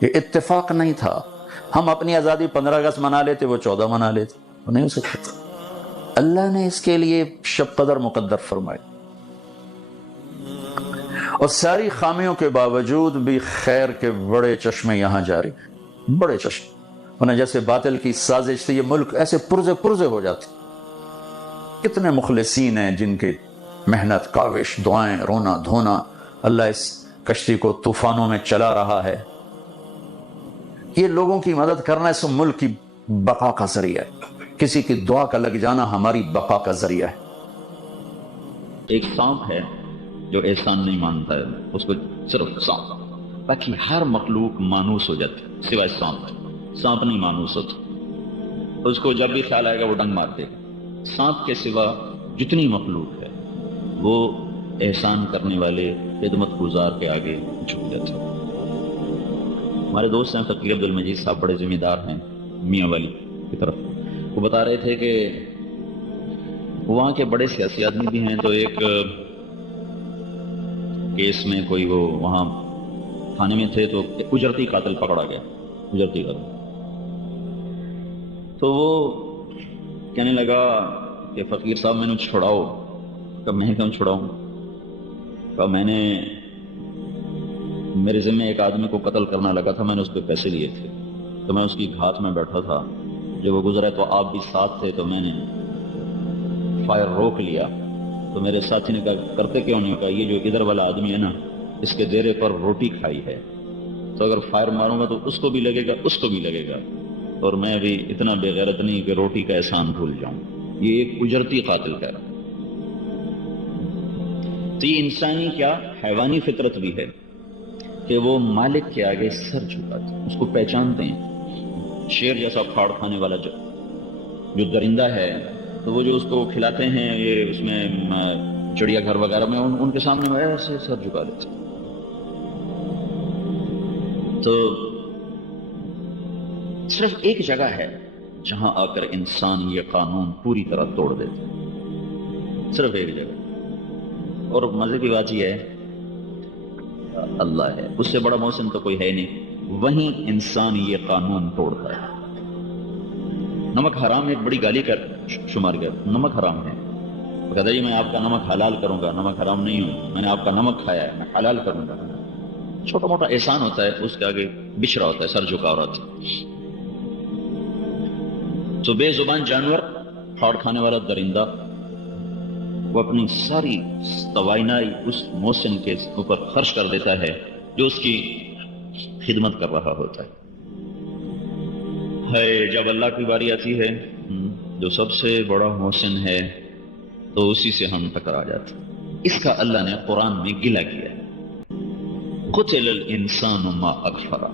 یہ اتفاق نہیں تھا. ہم اپنی آزادی 15 اگست منا لیتے، وہ 14 منا لیتے، وہ نہیں ہو سکتا تھا. اللہ نے اس کے لیے شب قدر مقدر فرمائی، اور ساری خامیوں کے باوجود بھی خیر کے بڑے چشمے یہاں جاری ہیں، بڑے چشمے. انہیں جیسے باطل کی سازش سے یہ ملک ایسے پرزے پرزے ہو جاتے. کتنے مخلصین ہیں جن کی محنت، کاوش، دعائیں، رونا دھونا، اللہ اس کشتی کو طوفانوں میں چلا رہا ہے. یہ لوگوں کی مدد کرنا اس ملک کی بقا کا ذریعہ ہے. کسی کی دعا کا لگ جانا ہماری بقا کا ذریعہ ہے. ایک سانپ ہے جو احسان نہیں مانتا ہے، اس کو صرف سانپ، باقی ہر مخلوق مانوس ہو جاتی ہے سوائے سانپ. سانپ نہیں مانوس ہوتا، اس کو جب بھی خیال آئے گا وہ ڈنگ مار دے گا. سانپ کے سوا جتنی مخلوق ہے وہ احسان کرنے والے، خدمت گزار کے آگے جھک جاتے ہیں. ہمارے دوست ہیں فقیر عبدالمجید صاحب، بڑے ذمہ دار ہیں میاں والی کی طرف. وہ بتا رہے تھے کہ وہاں کے بڑے سیاسی آدمی بھی ہیں. تو ایک کیس میں کوئی وہ وہاں تھانے میں تھے تو اجرتی قاتل پکڑا گیا، اجرتی قاتل. تو وہ کہنے لگا کہ فقیر صاحب میں نے چھڑاؤ. کہا میں کیوں چھڑاؤں؟ کہا میں نے میرے ذمہ ایک آدمی کو قتل کرنا لگا تھا، میں نے اس پہ پیسے لیے تھے، تو میں اس کی گھات میں بیٹھا تھا، جب وہ گزرا تو آپ بھی ساتھ تھے، تو میں نے فائر روک لیا. تو میرے ساتھی نے کہا کرتے کیوں نہیں؟ کہا یہ جو ادھر والا آدمی ہے نا، اس کے دیرے پر روٹی کھائی ہے، تو اگر فائر ماروں گا تو اس کو بھی لگے گا، اس کو بھی لگے گا، اور میں ابھی اتنا بے غیرت نہیں کہ روٹی کا احسان بھول جاؤں. یہ ایک اجرتی قاتل کہہ رہا. تو یہ انسانی کیا حیوانی فطرت بھی ہے کہ وہ مالک کے آگے سر جھکاتے ہیں، اس کو پہچانتے ہیں. شیر جیسا پھاڑ کھانے والا جو درندہ ہے، تو وہ جو اس کو کھلاتے ہیں یہ اس میں چڑیا گھر وغیرہ میں ان کے سامنے وہ ایسے سر جھکا دیتے. تو صرف ایک جگہ ہے جہاں آ کر انسان یہ قانون پوری طرح توڑ دیتا ہے، صرف ایک جگہ. اور مزے کی بات یہ ہے اللہ ہے، اس سے بڑا محسن تو کوئی ہے نہیں، وہیں انسان یہ قانون توڑتا ہے. نمک حرام ایک بڑی گالی کا شمار کر، نمک حرام ہے. کہتا جی میں آپ کا نمک حلال کروں گا، نمک حرام نہیں ہوں، میں نے آپ کا نمک کھایا ہے، میں حلال کروں گا. چھوٹا موٹا احسان ہوتا ہے، اس کے آگے بچھڑا ہوتا ہے، سر جھکا رہا ہے. تو بے زبان جانور، پھاڑ کھانے والا درندہ، وہ اپنی ساری توانائی اس محسن کے اوپر خرچ کر دیتا ہے جو اس کی خدمت کر رہا ہوتا ہے. جب اللہ کی باری آتی ہے جو سب سے بڑا محسن ہے تو اسی سے ہم ٹکرا جاتے ہیں. اس کا اللہ نے قرآن میں گلہ کیا ہے، قتل الانسان ما اکفرہ.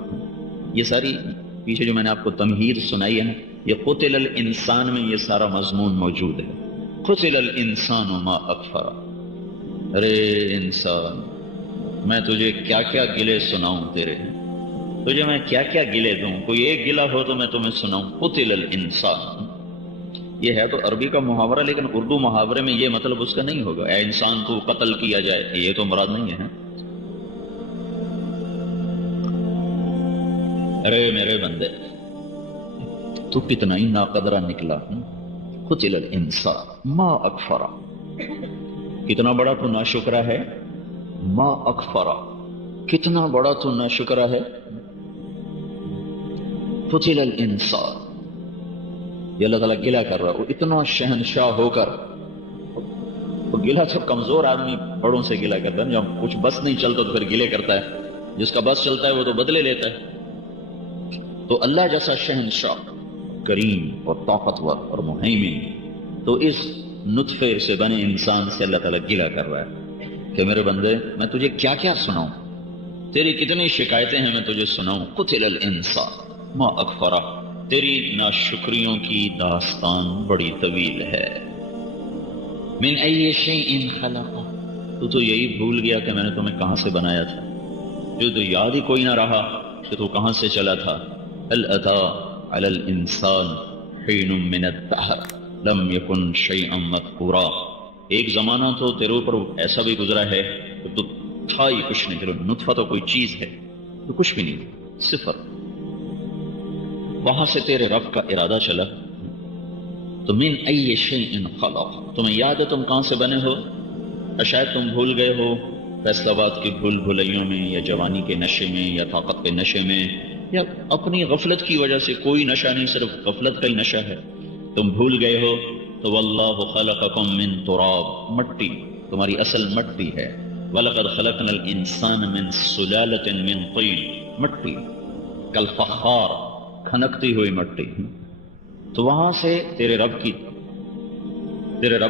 یہ ساری پیچھے جو میں نے آپ کو تمہید سنائی ہے نا، یہ قتل الانسان میں یہ سارا مضمون موجود ہے. قتل الانسان ما اکفرہ. ارے انسان، میں تجھے کیا کیا گلے سناؤں، تیرے تجھے میں کیا کیا گلے دوں، کوئی ایک گلہ ہو تو میں تمہیں سناؤں. قتل الانسان، یہ ہے تو عربی کا محاورہ، لیکن اردو محاورے میں یہ مطلب اس کا نہیں ہوگا اے انسان کو قتل کیا جائے، یہ تو مراد نہیں ہے. ارے میرے بندے تو کتنا ہی ناقدرہ نکلا. قتل الانسان ما اکفرہ، کتنا بڑا تو ناشکرہ ہے. ما اکفرہ، کتنا بڑا تو ناشکرہ ہے. قتل الانسان، یہ اللہ تعالیٰ گلہ کر رہا ہے. وہ اتنا شہنشاہ ہو کر، وہ گلہ جب کمزور آدمی بڑوں سے گلہ کرتا ہے، جب کچھ بس نہیں چلتا تو پھر گلے کرتا ہے، جس کا بس چلتا ہے وہ تو بدلے لیتا ہے. تو اللہ جیسا شہنشاہ، کریم اور طاقتور اور مہیمن، تو اس نطفے سے بنے انسان سے اللہ تعالیٰ گلہ کر رہا ہے کہ میرے بندے میں تجھے کیا کیا سناؤں، تیری کتنی شکایتیں ہیں میں تجھے سناؤں. قتل الانسان ما اکفرہ، تیری ناشکریوں کی داستان بڑی طویل ہے. من ای شیء خلقہ، تو یہی بھول گیا کہ میں نے تمہیں کہاں سے بنایا تھا، جو تو یاد ہی کوئی نہ رہا کہ تو کہاں سے چلا تھا. هل اتى على الانسان حین من الدہر لم یکن شیئا مذکورا. ایک زمانہ تو تیرے اوپر ایسا بھی گزرا ہے کہ تو تھا ہی کچھ نہیں، تیرے نطفہ تو کوئی چیز ہے تو کچھ بھی نہیں. صفر. وہاں سے تیرے رب کا ارادہ چلا تو من ای شیء خلق، تمہیں یاد ہے تم کہاں سے بنے ہو؟ شاید تم بھول گئے ہو فیصل آباد کی بھول بھلیوں میں، یا جوانی کے نشے میں، یا طاقت کے نشے میں، یا اپنی غفلت کی وجہ سے. کوئی نشہ نہیں، صرف غفلت کا ہی نشہ ہے. تم بھول گئے ہو تو واللہ خلقکم من تراب، مٹی تمہاری اصل مٹی ہے. وَلَقَدْ خَلَقْنَا الْإِنسَانَ مِنْ سُلَالَةٍ مِنْ طِينٍ، مٹی کالفخار، کھنکتی ہوئی مٹی. تو وہاں سے تیرے رب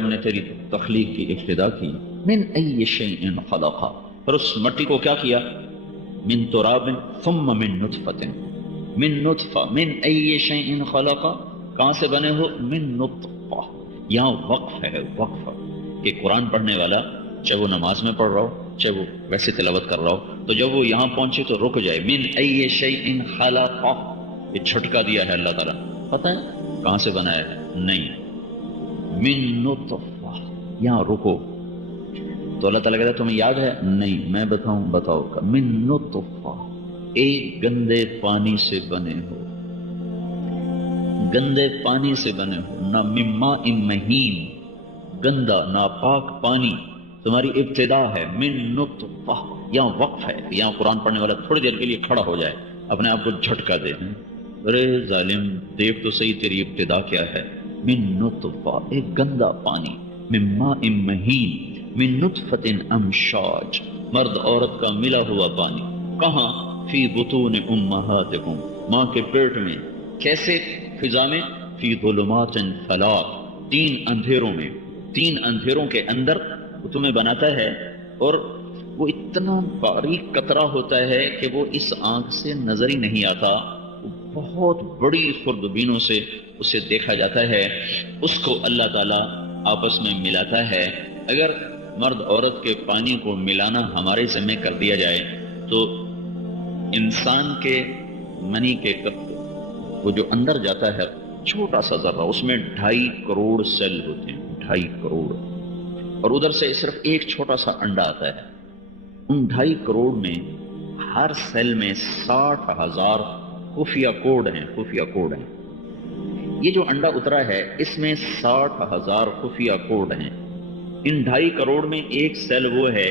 نے تیری تخلیق کی ابتدا کی. من ای شیء خلق، اور اس مٹی کو کیا کیا؟ من تراب ثم من نطفة، من نطفہ. من ای شیء خلق، کہاں سے بنے ہو؟ من نطفہ. یہاں وقف ہے، وقف کہ قرآن پڑھنے والا چاہے وہ نماز میں پڑھ رہا ہو چاہے وہ ویسے تلاوت کر رہا ہو، تو جب وہ یہاں پہنچے تو رک جائے. من ای شیء خلق، یہ جھٹکا دیا ہے اللہ تعالیٰ. پتہ ہے کہاں سے بنایا ہے؟ نہیں. من نطفہ، یہاں رکو. تو اللہ تعالیٰ کہتا ہے تمہیں یاد ہے؟ نہیں. میں بتاؤ. من نطفہ، ایک گندے پانی سے بنے ہو. گندے پانی سے بنے ہو، نہ من ماء مہین، گندا ناپاک پانی تمہاری ابتدا ہے. من نطفہ، یہاں وقف ہے. یہاں قرآن پڑھنے والا تھوڑی دیر کے لیے کھڑا ہو جائے، اپنے آپ کو جھٹکا دے. ارے ظالم، دیکھ تو صحیح تیری ابتدا کیا ہے. من نطفہ، ایک گندا پانی. من ماء مہین، من نطفۃ امشاج، مرد عورت کا ملا ہوا پانی. کہاں؟ فی بطون امہاتکم، ماں کے پیٹ میں. کیسے؟ فضا میں. فی ظلمات ثلاث، تین اندھیروں کے اندر وہ تمہیں بناتا ہے. اور وہ اتنا باریک قطرہ ہوتا ہے کہ وہ اس آنکھ سے نظر ہی نہیں آتا. بہت بڑی خوردبینوں سے اسے دیکھا جاتا ہے. اس کو اللہ تعالیٰ آپس میں ملاتا ہے. اگر مرد عورت کے پانی کو ملانا ہمارے ذمہ کر دیا جائے تو انسان کے منی کے وہ جو اندر جاتا ہے چھوٹا سا ذرہ، اس میں 2.5 کروڑ سیل ہوتے ہیں. 2.5 کروڑ. اور ادھر سے صرف ایک چھوٹا سا انڈا آتا ہے. ان 2.5 کروڑ میں ہر سیل میں 60,000 خفیہ کوڈ ہیں. یہ جو انڈا اترا ہے اس میں 60,000 خفیہ کوڈ ہیں. ان 2.5 کروڑ میں ایک سیل وہ ہے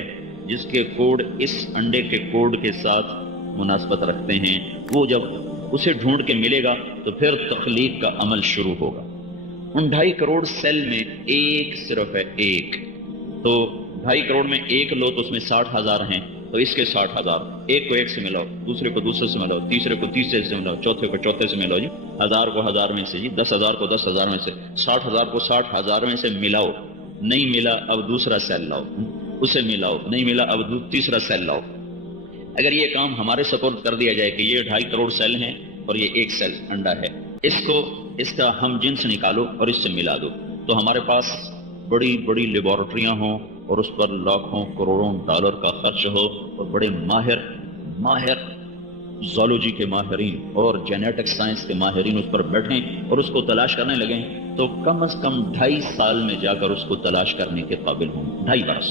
جس کے کوڈ اس انڈے کے کوڈ کے ساتھ مناسبت رکھتے ہیں. وہ جب اسے ڈھونڈ کے ملے گا تو پھر تخلیق کا عمل شروع ہوگا. ان 2.5 کروڑ سیل میں ایک صرف ہے، ایک. تو 2.5 کروڑ میں ایک لو تو اس میں 60,000 ہیں. تو اس کے 60,000، ایک کو ایک سے ملاؤ، دوسرے کو دوسرے سے ملاؤ، تیسرے کو تیسرے سے ملاؤ، چوتھے کو چوتھے سے ملاؤ. 1000 کو 1000 میں سے، 10,000 کو 10,000 میں سے، 60,000 کو 60,000 میں سے ملاؤ. نہیں ملا اب دوسرا سیل لاؤ، اسے ملاؤ. نہیں ملا اب تیسرا سیل لاؤ. اگر یہ کام ہمارے سپورٹ کر دیا جائے کہ یہ 2.5 کروڑ سیل ہیں اور یہ ایک سیل انڈا ہے، اس کا ہم جنس نکالو اور اس سے ملا دو، تو ہمارے پاس بڑی بڑی لیبارٹریاں ہوں اور اس پر لاکھوں کروڑوں ڈالر کا خرچ ہو، اور بڑے ماہر زولوجی کے ماہرین اور جینیٹک سائنس کے ماہرین اس پر بیٹھیں اور اس کو تلاش کرنے لگیں، تو کم از کم 2.5 سال میں جا کر اس کو تلاش کرنے کے قابل ہوں. 2.5 برس.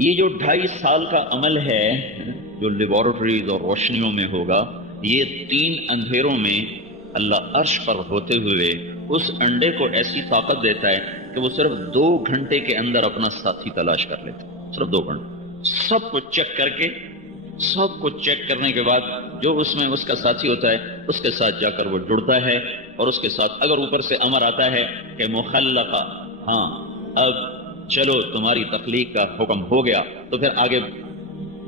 یہ جو 2.5 سال کا عمل ہے جو لیبارٹریز اور روشنیوں میں ہوگا، یہ 3 اندھیروں میں اللہ عرش پر ہوتے ہوئے اس انڈے کو ایسی طاقت دیتا ہے کہ وہ صرف 2 گھنٹے کے اندر اپنا ساتھی تلاش کر لیتا ہے. صرف 2 گھنٹے. سب کچھ چیک کرنے کے بعد جو اس میں اس کا ساتھی ہوتا ہے اس کے ساتھ جا کر وہ جڑتا ہے، اور اس کے ساتھ اگر اوپر سے امر آتا ہے کہ مخلقہ، ہاں اب چلو تمہاری تخلیق کا حکم ہو گیا، تو پھر آگے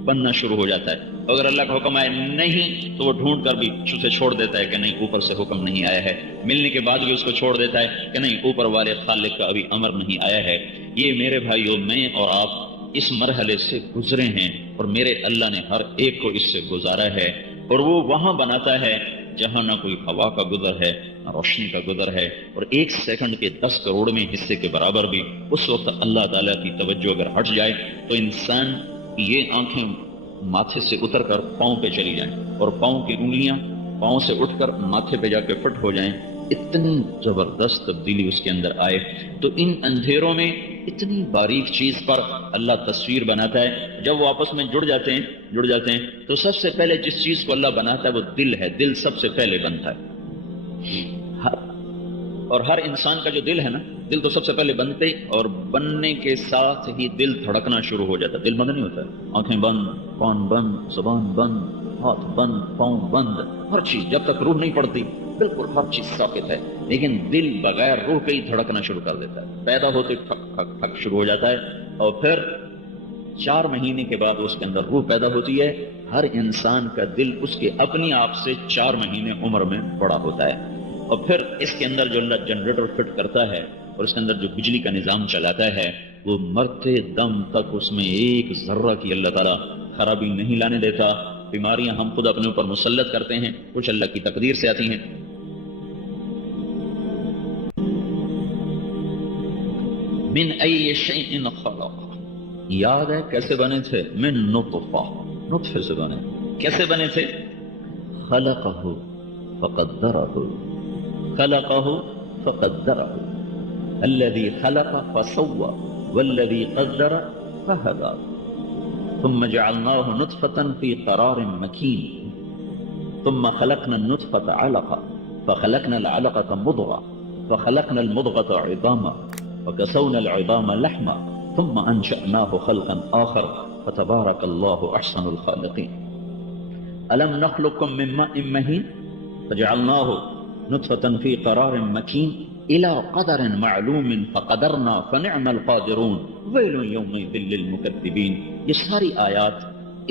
بننا شروع ہو جاتا ہے. اگر اللہ کا حکم آئے نہیں تو وہ ڈھونڈ کر بھی اسے چھوڑ دیتا ہے کہ نہیں اوپر سے حکم نہیں آیا ہے. ملنے کے بعد بھی اس کو چھوڑ دیتا ہے کہ نہیں اوپر والے خالق کا ابھی امر نہیں آیا ہے. یہ میرے بھائیوں، میں اور آپ اس مرحلے سے گزرے ہیں، اور میرے اللہ نے ہر ایک کو اس سے گزارا ہے. اور وہ وہاں بناتا ہے جہاں نہ کوئی ہوا کا گزر ہے نہ روشنی کا گزر ہے. اور 1 سیکنڈ کے 10 کروڑویں حصے کے برابر بھی اس وقت اللہ تعالیٰ کی توجہ اگر ہٹ جائے تو انسان کی یہ آنکھیں ماتھے سے اتر کر پاؤں پہ چلی جائیں، اور پاؤں کی انگلیاں پاؤں سے اٹھ کر ماتھے پہ جا کے فٹ ہو جائیں. اتنی زبردست تبدیلی اس کے اندر آئے. تو ان اندھیروں میں اتنی باریک چیز پر اللہ تصویر بناتا ہے. جب وہ آپس میں جڑ جاتے ہیں جڑ جاتے ہیں، تو سب سے پہلے جس چیز کو اللہ بناتا ہے وہ دل ہے، دل سب سے پہلے بنتا ہے. اور ہر انسان کا جو دل ہے نا، دل تو سب سے پہلے بنتے ہی، اور بننے کے ساتھ ہی دل دھڑکنا شروع ہو جاتا ہے. دل بند نہیں ہوتا ہے، آنکھیں بند، کان بند، زبان بند، ہاتھ بند، پاؤں بند، ہر چیز جب تک روح نہیں پڑتی بالکل ہر چیز ساکت ہے. لیکن دل بغیر روح کے ہی دھڑکنا شروع کر دیتا ہے، پیدا ہوتے ٹھک ٹھک ٹھک شروع ہو جاتا ہے، اور پھر 4 مہینے کے بعد اس کے اندر روح پیدا ہوتی ہے. ہر انسان کا دل اس کے اپنی آپ سے 4 مہینے عمر میں بڑا ہوتا ہے، اور پھر اس کے اندر جو اللہ جنریٹر فٹ کرتا ہے اور اس کے اندر جو بجلی کا نظام چلاتا ہے، وہ مرتے دم تک اس میں ایک ذرہ کی اللہ تعالیٰ خرابی نہیں لانے دیتا. بیماریاں ہم خود اپنے اوپر مسلط کرتے ہیں، کچھ اللہ کی تقدیر سے آتی ہیں. من ای شیء خلق، یاد ہے کیسے بنے تھے؟ من نطفہ، نطفے سے بنے. کیسے بنے تھے؟ خلقہ فقدرہ، خلقہ فقدرہ، الذي خلق فسوى والذي قدر فهدى ثم جعلناه نطفة في قرار مكين ثم خلقنا النطفة علقة فخلقنا العلقة مضغة فخلقنا المضغة عظاما فكسونا العظام لحما ثم أنشأناه خلقا آخر فتبارك الله أحسن الخالقين. ألم نخلقكم من ماء مهين فجعلناه نطفة في قرار مكين إلى قدر معلوم فقدرنا فنعم القادرون ويل يومئذ للمكذبين. یہ ساری آیات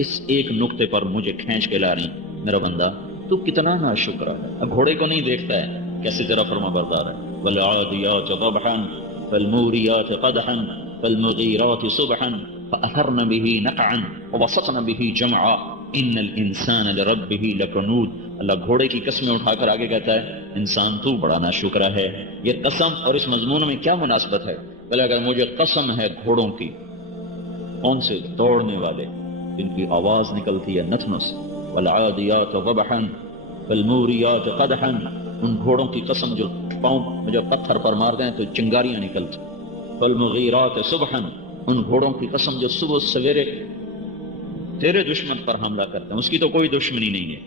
اس ایک نقطے پر مجھے کھینچ کے لا رہی. میرا بندہ تو کتنا ناشکر ہے، اب گھوڑے کو نہیں دیکھتا ہے کیسے تیرا فرما بردار ہے. والعادیات ضبحا فالموریات قدحا فالمغیرات صبحا فأثرن به نقعا ووسطن به جمعا ان الانسان لربه لکنود. اللہ گھوڑے کی قسمیں اٹھا کر آگے کہتا ہے انسان تو بڑا ناشکرا ہے. یہ قسم اور اس مضمون میں کیا مناسبت ہے؟ بھلا اگر مجھے قسم ہے گھوڑوں کی، کون سے؟ دوڑنے والے جن کی آواز نکلتی ہے نتنوں سے. والعادیات ضبحا فالموریات قدحا، ان گھوڑوں کی قسم جو پاؤں میں جب پتھر پر مار دیں تو چنگاریاں نکلتی. فالمغیرات صبحا، ان گھوڑوں کی قسم جو صبح سویرے تیرے دشمن پر حملہ کرتے ہیں. اس کی تو کوئی دشمنی نہیں ہے،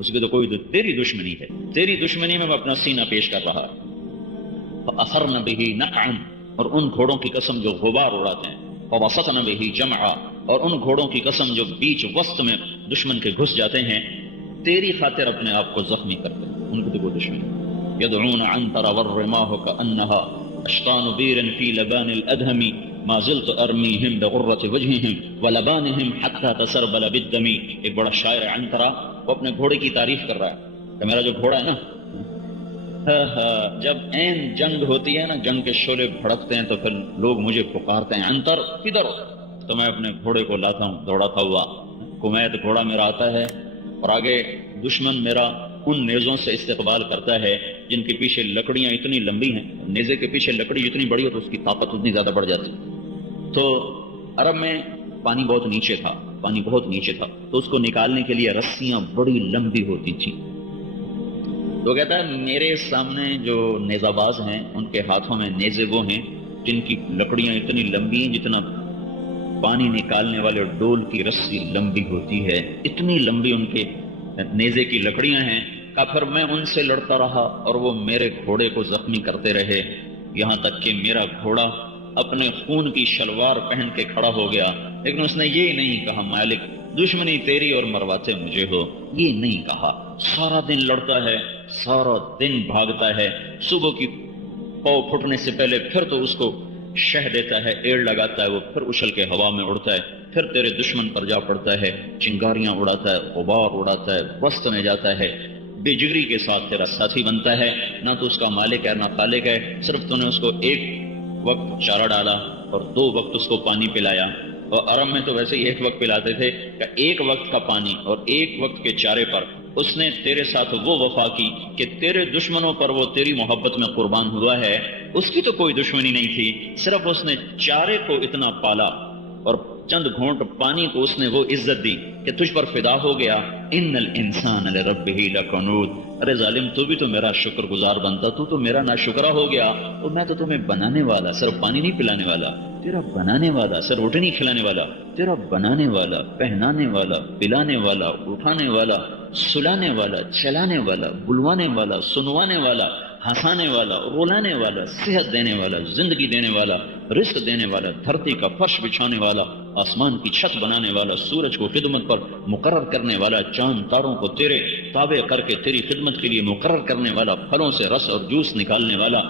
اس کی تو کوئی تیری دشمنی ہے، تیری دشمنی میں اپنا سینہ پیش کر رہا. فأثرن به نقعا، اور ان گھوڑوں کی قسم جو غبار اڑاتے ہیں. ووسطن به جمعا، اور ان گھوڑوں کی قسم جو بیچ وسط میں دشمن کے گھس جاتے ہیں، تیری خاطر اپنے آپ کو زخمی کرتے ہیں. ان کی تو کوئی دشمنی نہیں. يدعون عنتر والرماه كأنها أشطان بير في لبان الأدهم ما زلت أرميهم بغرة وجههم ولبانهم حتى تسربل بالدم. ایک بڑا شاعر ہے عنترا، وہ اپنے گھوڑے کی تعریف کر رہا ہے کہ میرا جو گھوڑا ہے نا، جب عین جنگ ہوتی ہے نا، جنگ کے شعلے بھڑکتے ہیں تو پھر لوگ مجھے پکارتے ہیں عنتر کدھر ہو؟ تو میں اپنے گھوڑے کو لاتا ہوں دوڑاتا ہوا. کمیت گھوڑا میرا آتا ہے اور آگے دشمن میرا ان نیزوں سے استقبال کرتا ہے جن کے پیچھے لکڑیاں اتنی لمبی ہیں. نیزے کے پیچھے لکڑی جتنی بڑی ہو تو اس کی طاقت اتنی زیادہ بڑھ جاتی. تو عرب میں پانی بہت نیچے تھا، پانی بہت نیچے تھا، تو اس کو نکالنے کے لیے رسیاں بڑی لمبی ہوتی تھیں. تو کہتا ہے میرے سامنے جو نیزہ باز ہیں ان کے ہاتھوں میں نیزے وہ ہیں جن کی لکڑیاں اتنی لمبی ہیں جتنا پانی نکالنے والے ڈول کی رسی لمبی ہوتی ہے، اتنی لمبی ان کے نیزے کی لکڑیاں ہیں. کہ پھر میں ان سے لڑتا رہا اور وہ میرے گھوڑے کو زخمی کرتے رہے، یہاں تک کہ میرا گھوڑا اپنے خون کی شلوار پہن کے کھڑا ہو گیا. لیکن اس نے یہ نہیں کہا مالک دشمنی تیری اور مرواتے مجھے ہو، یہ نہیں کہا. سارا دن لڑتا ہے، سارا دن بھاگتا ہے، صبح کی پاؤں پھٹنے سے پہلے پھر تو اس کو شہ دیتا ہے، ایڑ لگاتا ہے، وہ پھر اچھل کے ہوا میں اڑتا ہے، پھر تیرے دشمن پر جا پڑتا ہے، چنگاریاں اڑاتا ہے، غبار اڑاتا ہے، وسط میں جاتا ہے، بے جگری کے ساتھ تیرا ساتھی بنتا ہے. نہ تو اس کا مالک ہے نہ خالق ہے، صرف تو نے اس کو ایک وقت چارہ ڈالا اور 2 وقت اس کو پانی پلایا. اور عرب میں تو ویسے ہی ایک وقت پلاتے تھے کہ ایک وقت کا پانی اور ایک وقت کے چارے پر اس نے تیرے ساتھ وہ وفا کی کہ تیرے دشمنوں پر وہ تیری محبت میں قربان ہوا ہے. اس کی تو کوئی دشمنی نہیں تھی، صرف اس نے چارے کو اتنا پالا اور چند گھونٹ پانی کو اس نے وہ عزت دی کہ تجھ پر فدا ہو گیا ان الانسان لربہ لکنود، ارے ظالم تو بھی تو میرا شکر گزار بنتا، تو میرا ناشکرا ہو گیا، تو میں تو تمہیں بنانے والا، صرف پانی نہیں پلانے والا، تیرا بنانے والا، صرف روٹی نہیں کھلانے والا، تیرا بنانے والا، پہنانے والا، پلانے والا، اٹھانے والا، سلانے والا، چلانے والا، بلوانے والا، سنوانے والا، ہنسانے والا، رلانے والا، صحت دینے والا، زندگی دینے والا، رزق دینے والا، دھرتی کا فرش بچھانے والا، آسمان کی چھت بنانے والا، سورج کو خدمت پر مقرر کرنے والا، چاند تاروں کو تیرے تابع کر کے تیری خدمت کے لیے مقرر کرنے والا، پھلوں سے رس اور جوس نکالنے والا،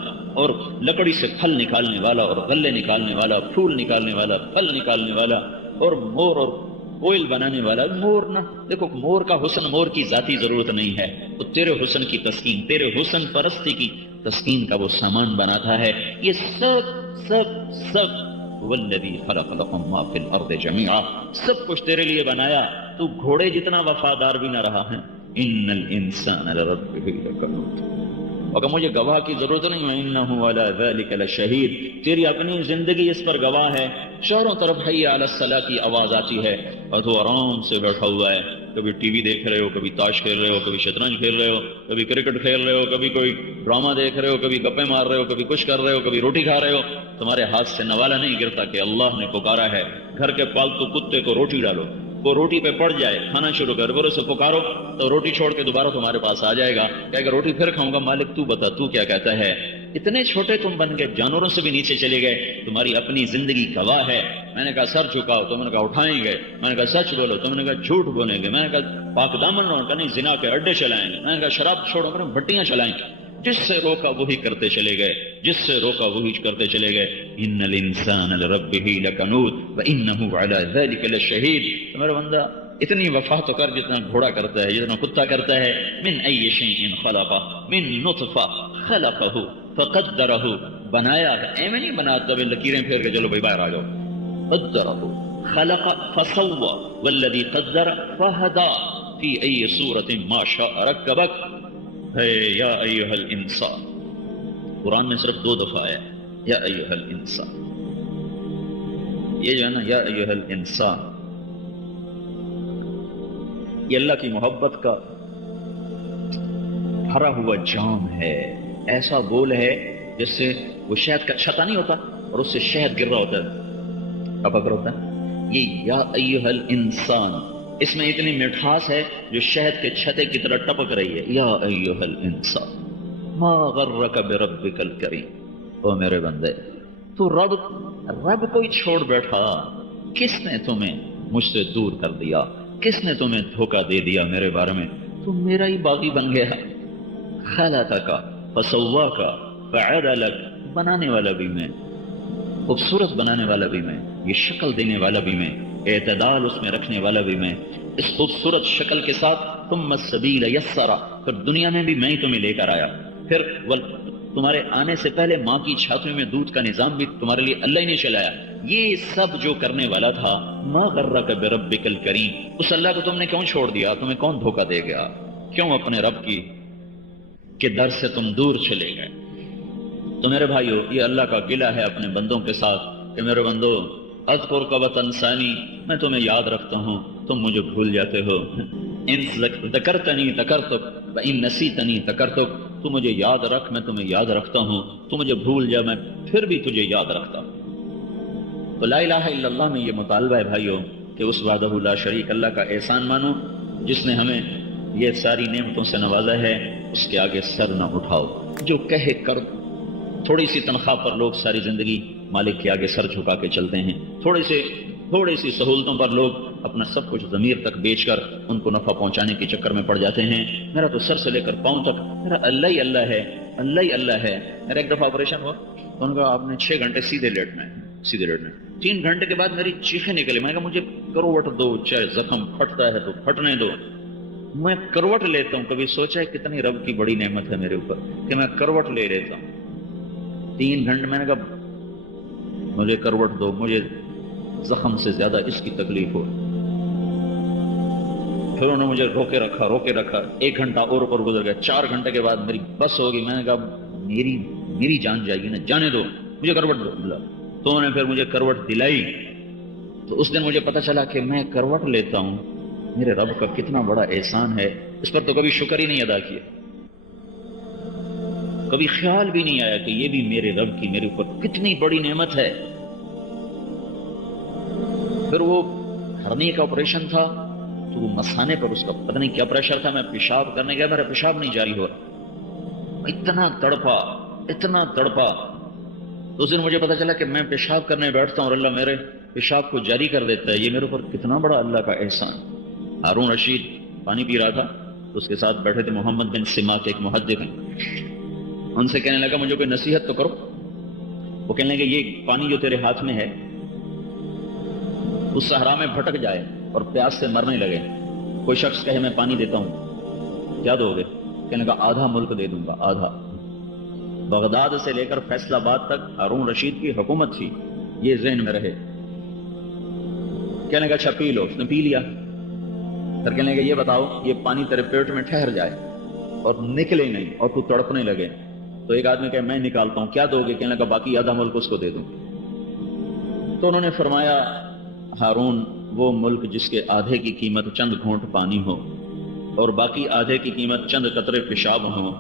اور لکڑی سے پھل نکالنے والا، اور غلے نکالنے والا، پھول نکالنے والا، پھل نکالنے والا، اور مور اور کوئل بنانے والا۔ مور نہ دیکھو، مور کا حسن مور کی ذاتی ضرورت نہیں ہے، تو تیرے حسن کی تسکین، تیرے حسن پرستی کی تسکین کا وہ سامان بناتا ہے۔ یہ سب سب سب والذی خلق لکم ما فی الارض جمیعا، سب کچھ تیرے لیے بنایا، تو گھوڑے جتنا وفادار بھی نہ رہا ہے۔ ان الانسان لربہ لکنود، اگر مجھے گواہ کی ضرورت نہیں ہے، انہ علی ذلک لشہید، تیری اپنی زندگی اس پر گواہ ہے۔ چاروں طرف حی علی الصلاۃ کی آواز آتی ہے اور تو آرام سے بیٹھا ہوا ہے، کبھی ٹی وی دیکھ رہے ہو، کبھی تاش کھیل رہے ہو، کبھی شطرنج کھیل رہے ہو، کبھی کرکٹ کھیل رہے ہو، کبھی کوئی ڈرامہ دیکھ رہے ہو، کبھی گپے مار رہے ہو، کبھی کچھ کر رہے ہو، کبھی روٹی کھا رہے ہو۔ تمہارے ہاتھ سے نوالا نہیں گرتا کہ اللہ نے پکارا ہے۔ گھر کے پالتو کتے کو روٹی ڈالو، وہ روٹی پہ پڑ جائے، کھانا شروع کر، پھر اسے پکارو تو روٹی چھوڑ کے دوبارہ تمہارے پاس آ جائے گا، کہے گا روٹی پھر کھاؤں گا، مالک تو بتا تو کیا کہتا ہے۔ اتنے چھوٹے تم بن گئے، جانوروں سے بھی نیچے چلے گئے، تمہاری اپنی زندگی گواہ ہے۔ میں نے کہا سر جھکاؤ، تم نے کہا اٹھائیں گے، میں نے کہا سچ بولو، تم نے کہا جھوٹ بولیں گے، میں نے کہا پاک دامن رہو، کہ نہیں زنا کے اڈے چلائیں گے، میں نے کہا شراب چھوڑو، میں نے بھٹیاں چلائیں گے۔ جس سے روکا وہی کرتے چلے گئے، جس سے روکا وہی کرتے چلے گئے۔ ان الانسان لربہ لکنود وانہ علی ذلک لشہید، میرا بندہ اتنی وفا تو کر جتنا گھوڑا کرتا ہے، جتنا کتا کرتا ہے۔ من ای شیء خلقہ من نطفہ خلقہ فقدرہ، بنایا ہے، ایویں نہیں بناتا بھی لکیریں پھیر کے چلو بھائی باہر آ جاؤ، قدرہ خلق فسوى والذی قدر فہدی فی ای صورت ما شاء رکبک۔ ہے یا ایھا الانسان، قرآن میں صرف 2 دفعہ ہے یا ایھا الانسان، یہ جو ہے نا یا ایھا الانسان، یہ اللہ کی محبت کا بھرا ہوا جام ہے، ایسا بول ہے جس سے وہ شہد کا چھتا نہیں ہوتا اور اس سے شہد گر رہا ہوتا ہے، ٹپک رہا ہوتا ہے، یہ یا ایھا الانسان، اس میں اتنی مٹھاس ہے جو شہد کے چھتے کی طرح ٹپک رہی ہے۔ یا ایھا الانسان ما غرک بربک الکریم، او میرے بندے تو رب کو ہی چھوڑ بیٹھا، کس نے تمہیں مجھ سے دور کر دیا، کس نے تمہیں دھوکہ دے دیا میرے بارے میں، تم میرا ہی باغی بن گیا۔ خلقک فسواک فعدلک، بنانے والا بھی میں، خوبصورت بنانے والا بھی میں، یہ شکل دینے والا بھی میں، اعتدال اس میں رکھنے والا بھی میں، اس خوبصورت شکل کے ساتھ ثم السبیل یسرا، پھر دنیا میں بھی میں ہی تمہیں لے کر آیا، پھر تمہارے آنے سے پہلے ماں کی چھاتیوں میں دودھ کا نظام بھی تمہارے لیے اللہ ہی نے چلایا۔ یہ سب جو کرنے والا تھا، ما غرک بربک الکریم، اس اللہ کو تم نے کیوں چھوڑ دیا، تمہیں کون دھوکہ دے گیا، کیوں اپنے رب کی کے در سے تم دور چلے گئے۔ تو میرے بھائیو، یہ اللہ کا گلہ ہے اپنے بندوں کے ساتھ کہ میرے بندو اذکرک وتنسانی، میں تمہیں یاد رکھتا ہوں، تم مجھے بھول جاتے ہو۔ ان ذکرتنی ذکرتک وان نسیتنی ذکرتک، تو مجھے یاد رکھ، میں تمہیں یاد رکھتا ہوں، تو مجھے بھول جا، میں پھر بھی تجھے یاد رکھتا ہوں۔ تو لا الہ الا اللہ میں یہ مطالبہ ہے بھائیو کہ اس وحدہ لا شریک اللہ کا احسان مانو، جس نے ہمیں یہ ساری نعمتوں سے نوازا ہے، اس کے آگے سر نہ اٹھاؤ۔ جو کہے کر، تھوڑی سی تنخواہ پر لوگ ساری زندگی مالک کے آگے سر جھکا کے چلتے ہیں، تھوڑی سی سہولتوں پر لوگ اپنا سب کچھ ضمیر تک بیچ کر ان کو نفع پہنچانے کے چکر میں پڑ جاتے ہیں۔ میرا تو سر سے لے کر پاؤں تک میرا اللہ ہی اللہ ہے، اللہ ہی اللہ ہے۔ میرا ایک دفعہ آپریشن ہوا تو انہوں نے کہا آپ نے 6 گھنٹے سیدھے لیٹنا ہے، 3 گھنٹے کے بعد میری چیخیں نکلی، میں نے کہا مجھے کروٹ دو، چاہے زخم پھٹتا ہے تو پھٹنے دو، میں کروٹ لیتا ہوں۔ کبھی سوچا ہے کتنی رب کی بڑی نعمت ہے میرے اوپر کہ میں کروٹ لے لیتا ہوں 3 گھنٹے۔ میں نے کہا مجھے کروٹ دو، مجھے زخم سے زیادہ اس کی تکلیف ہو۔ پھر انہوں نے مجھے روکے رکھا 1 گھنٹہ اور اوپر گزر گیا، 4 گھنٹے کے بعد میری بس ہوگی۔ میں نے کہا میری جان جائے گی نا، جانے دو، مجھے کروٹ دو۔ تو انہوں نے پھر مجھے کروٹ دلائی۔ تو اس دن مجھے پتا چلا کہ میں کروٹ لیتا ہوں میرے رب کا کتنا بڑا احسان ہے، اس پر تو کبھی شکر ہی نہیں ادا کیا، کبھی خیال بھی نہیں آیا کہ یہ بھی میرے رب کی میرے اوپر کتنی بڑی نعمت ہے۔ پھر وہ ہرنی کا آپریشن تھا تو وہ مثانے پر اس کا پتہ نہیں کیا پریشر تھا، میں پیشاب کرنے گیا، میرا پیشاب نہیں جاری ہو رہا، اتنا تڑپا تو اس دن مجھے پتا چلا کہ میں پیشاب کرنے بیٹھتا ہوں اور اللہ میرے پیشاب کو جاری کر دیتا ہے، یہ میرے اوپر کتنا بڑا اللہ کا احسان۔ ہارون رشید پانی پی رہا تھا تو اس کے ساتھ بیٹھے تھے محمد بن سماک، ایک محدث ہیں، ان سے کہنے لگا مجھے کوئی نصیحت تو کرو۔ وہ کہنے لگے یہ پانی جو تیرے ہاتھ میں ہے اس صحرا میں بھٹک جائے اور پیاس سے مرنے لگے، کوئی شخص کہے میں پانی دیتا ہوں، کیا دو گے؟ کہنے لگا آدھا ملک دے دوں گا، آدھا۔ بغداد سے لے کر فیصل آباد تک ہارون رشید کی حکومت تھی، یہ ذہن میں رہے۔ کہنے لگا اچھا پی لو، اس نے پی لیا۔ پھر کہنے لگا یہ بتاؤ یہ پانی تیرے پیٹ میں ٹھہر جائے اور نکلے نہیں اور تو تڑپنے لگے تو ایک آدمی کہے میں نکالتا ہوں، کیا دو گے؟ کہنے لگا باقی آدھا ملک اس کو دے دوں۔ تو انہوں نے فرمایا ہارون وہ ملک جس کے آدھے کی قیمت چند گھونٹ پانی ہو اور باقی آدھے کی قیمت چند قطرے پیشاب ہوں،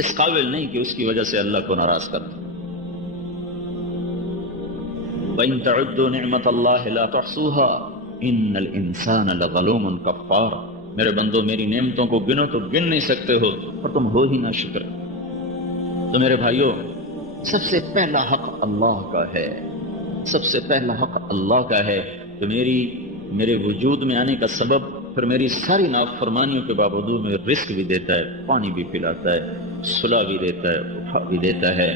اس قابل نہیں کہ اس کی وجہ سے اللہ کو ناراض کر دے۔ وَإِن تَعُدُّوا نِعْمَةَ اللَّهِ لَا تُحْصُوهَا إِنَّ الْإِنسَانَ لَظَلُومٌ كَفَّارٌ۔ میرے بندو میری نعمتوں کو گنو تو گن نہیں سکتے ہو اور تم ہو ہی نہ شکر۔ تو میرے بھائیو سب سے پہلا حق اللہ کا ہے، سب سے پہلا حق اللہ کا ہے کہ میرے وجود میں آنے کا سبب، پھر میری ساری نافرمانیوں کے باوجود میں رزق بھی دیتا ہے، پانی بھی پلاتا ہے، صلح بھی دیتا ہے، اٹھا بھی دیتا ہے۔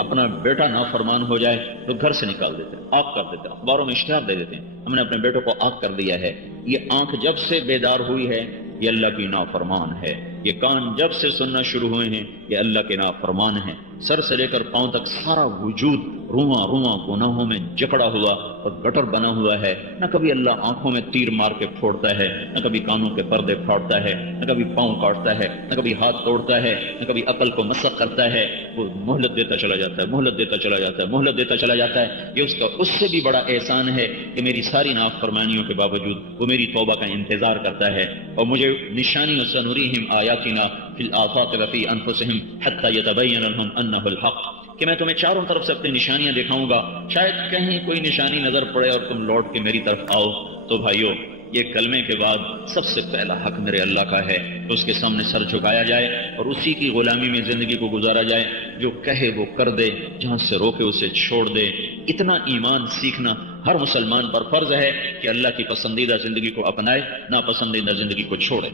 اپنا بیٹا نافرمان ہو جائے تو گھر سے نکال دیتے ہیں، آگ کر دیتے ہیں، اخباروں میں اشتہار دے دیتے ہیں ہم نے اپنے بیٹوں کو آگ کر دیا ہے۔ یہ آنکھ جب سے بیدار ہوئی ہے یہ اللہ کی نافرمان ہے، یہ کان جب سے سننا شروع ہوئے ہیں یہ اللہ کے نافرمان ہیں۔ سر سے لے کر پاؤں تک سارا وجود رواں رواں گناہوں میں جکڑا ہوا اور گٹر بنا ہوا ہے۔ نہ کبھی اللہ آنکھوں میں تیر مار کے پھوڑتا ہے، نہ کبھی کانوں کے پردے پھاڑتا ہے، نہ کبھی پاؤں کاٹتا ہے، نہ کبھی ہاتھ توڑتا ہے، نہ کبھی عقل کو مسخ کرتا ہے۔ وہ مہلت دیتا چلا جاتا ہے، مہلت دیتا چلا جاتا ہے، مہلت دیتا چلا جاتا ہے۔ یہ اس کا اس سے بھی بڑا احسان ہے کہ میری ساری نافرمانیوں کے باوجود وہ میری توبہ کا انتظار کرتا ہے اور مجھے نشانیوں سنریہم آیاتنا فی الآفاق وفی انفسہم حتی یتبین لہم انہ الحق، کہ میں تمہیں چاروں طرف سے اپنی نشانیاں دکھاؤں گا، شاید کہیں کوئی نشانی نظر پڑے اور تم لوٹ کے میری طرف آؤ۔ تو بھائیو یہ کلمے کے بعد سب سے پہلا حق میرے اللہ کا ہے تو اس کے سامنے سر جھکایا جائے اور اسی کی غلامی میں زندگی کو گزارا جائے، جو کہے وہ کر دے، جہاں سے روکے اسے چھوڑ دے۔ اتنا ایمان سیکھنا ہر مسلمان پر فرض ہے کہ اللہ کی پسندیدہ زندگی کو اپنائے، ناپسندیدہ زندگی کو چھوڑے۔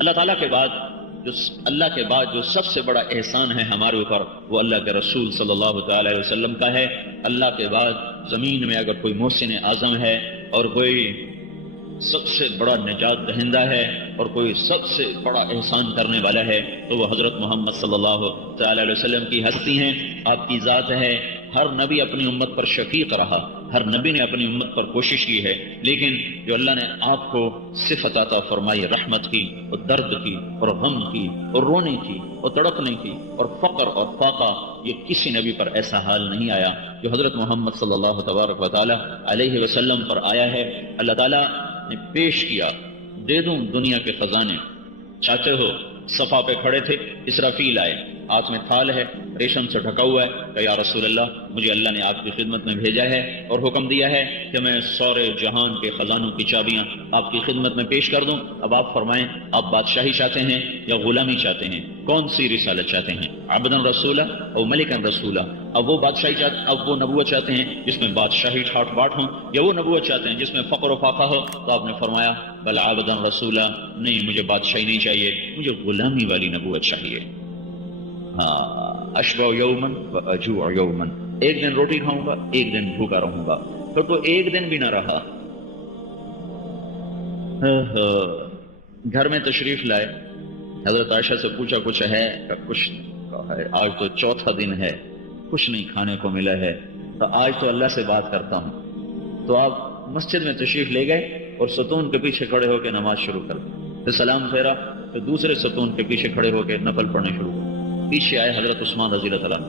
اللہ تعالیٰ کے بعد جو سب سے بڑا احسان ہے ہمارے اوپر وہ اللہ کے رسول صلی اللہ تعالی علیہ وسلم کا ہے۔ اللہ کے بعد زمین میں اگر کوئی محسن اعظم ہے اور کوئی سب سے بڑا نجات دہندہ ہے اور کوئی سب سے بڑا احسان کرنے والا ہے تو وہ حضرت محمد صلی اللہ تعالی علیہ وسلم کی ہستی ہیں، آپ کی ذات ہے۔ ہر نبی اپنی امت پر شفیق رہا، ہر نبی نے اپنی امت پر کوشش کی ہے، لیکن جو اللہ نے آپ کو صفت عطا فرمائی رحمت کی اور درد کی اور غم کی اور رونے کی اور تڑپنے کی اور فقر اور فاقہ، یہ کسی نبی پر ایسا حال نہیں آیا جو حضرت محمد صلی اللہ تبارک و تعالی علیہ وسلم پر آیا ہے۔ اللہ تعالیٰ نے پیش کیا، دے دوں دنیا کے خزانے، چاہتے ہو؟ صفا پہ کھڑے تھے، اسرافیل آئے، ہاتھ میں تھال ہے، ریشم سے ڈھکا ہوا ہے، کہ یا رسول اللہ مجھے اللہ نے آپ کی خدمت میں بھیجا ہے اور حکم دیا ہے کہ میں سورے جہان کے خزانوں کی چابیاں آپ کی خدمت میں پیش کر دوں۔ اب آپ فرمائیں آپ بادشاہی چاہتے ہیں یا غلامی چاہتے ہیں؟ کون سی رسالت چاہتے ہیں؟ عبدن رسولہ اور ملکن رسولہ؟ اب وہ بادشاہی چاہتے، اب وہ نبوت چاہتے ہیں جس میں بادشاہی ٹھاٹ باٹ ہوں، یا وہ نبوت چاہتے ہیں جس میں فقر و فاقہ ہو؟ تو آپ نے فرمایا بل عبدن رسولہ، نہیں مجھے بادشاہی نہیں چاہیے، مجھے غلامی والی نبوت چاہیے۔ ہاں، اشبع یومن و اجوع یومن، ایک دن روٹی کھاؤں گا ایک دن بھوکا رہوں گا، پھر تو ایک دن بھی نہ رہا۔ گھر میں تشریف لائے، حضرت عائشہ سے پوچھا کچھ ہے؟ کہ کچھ ہے، آج تو چوتھا دن ہے، کچھ نہیں کھانے کو ملا ہے، تو آج تو اللہ سے بات کرتا ہوں۔ تو آپ مسجد میں تشریف لے گئے اور ستون کے پیچھے کھڑے ہو کے نماز شروع کر دی، پھر سلام پھیرا، پھر دوسرے ستون کے پیچھے کھڑے ہو کے نفل پڑھنے شروع کر۔ پیچھے آئے حضرت عثمان رضی اللہ عنہ،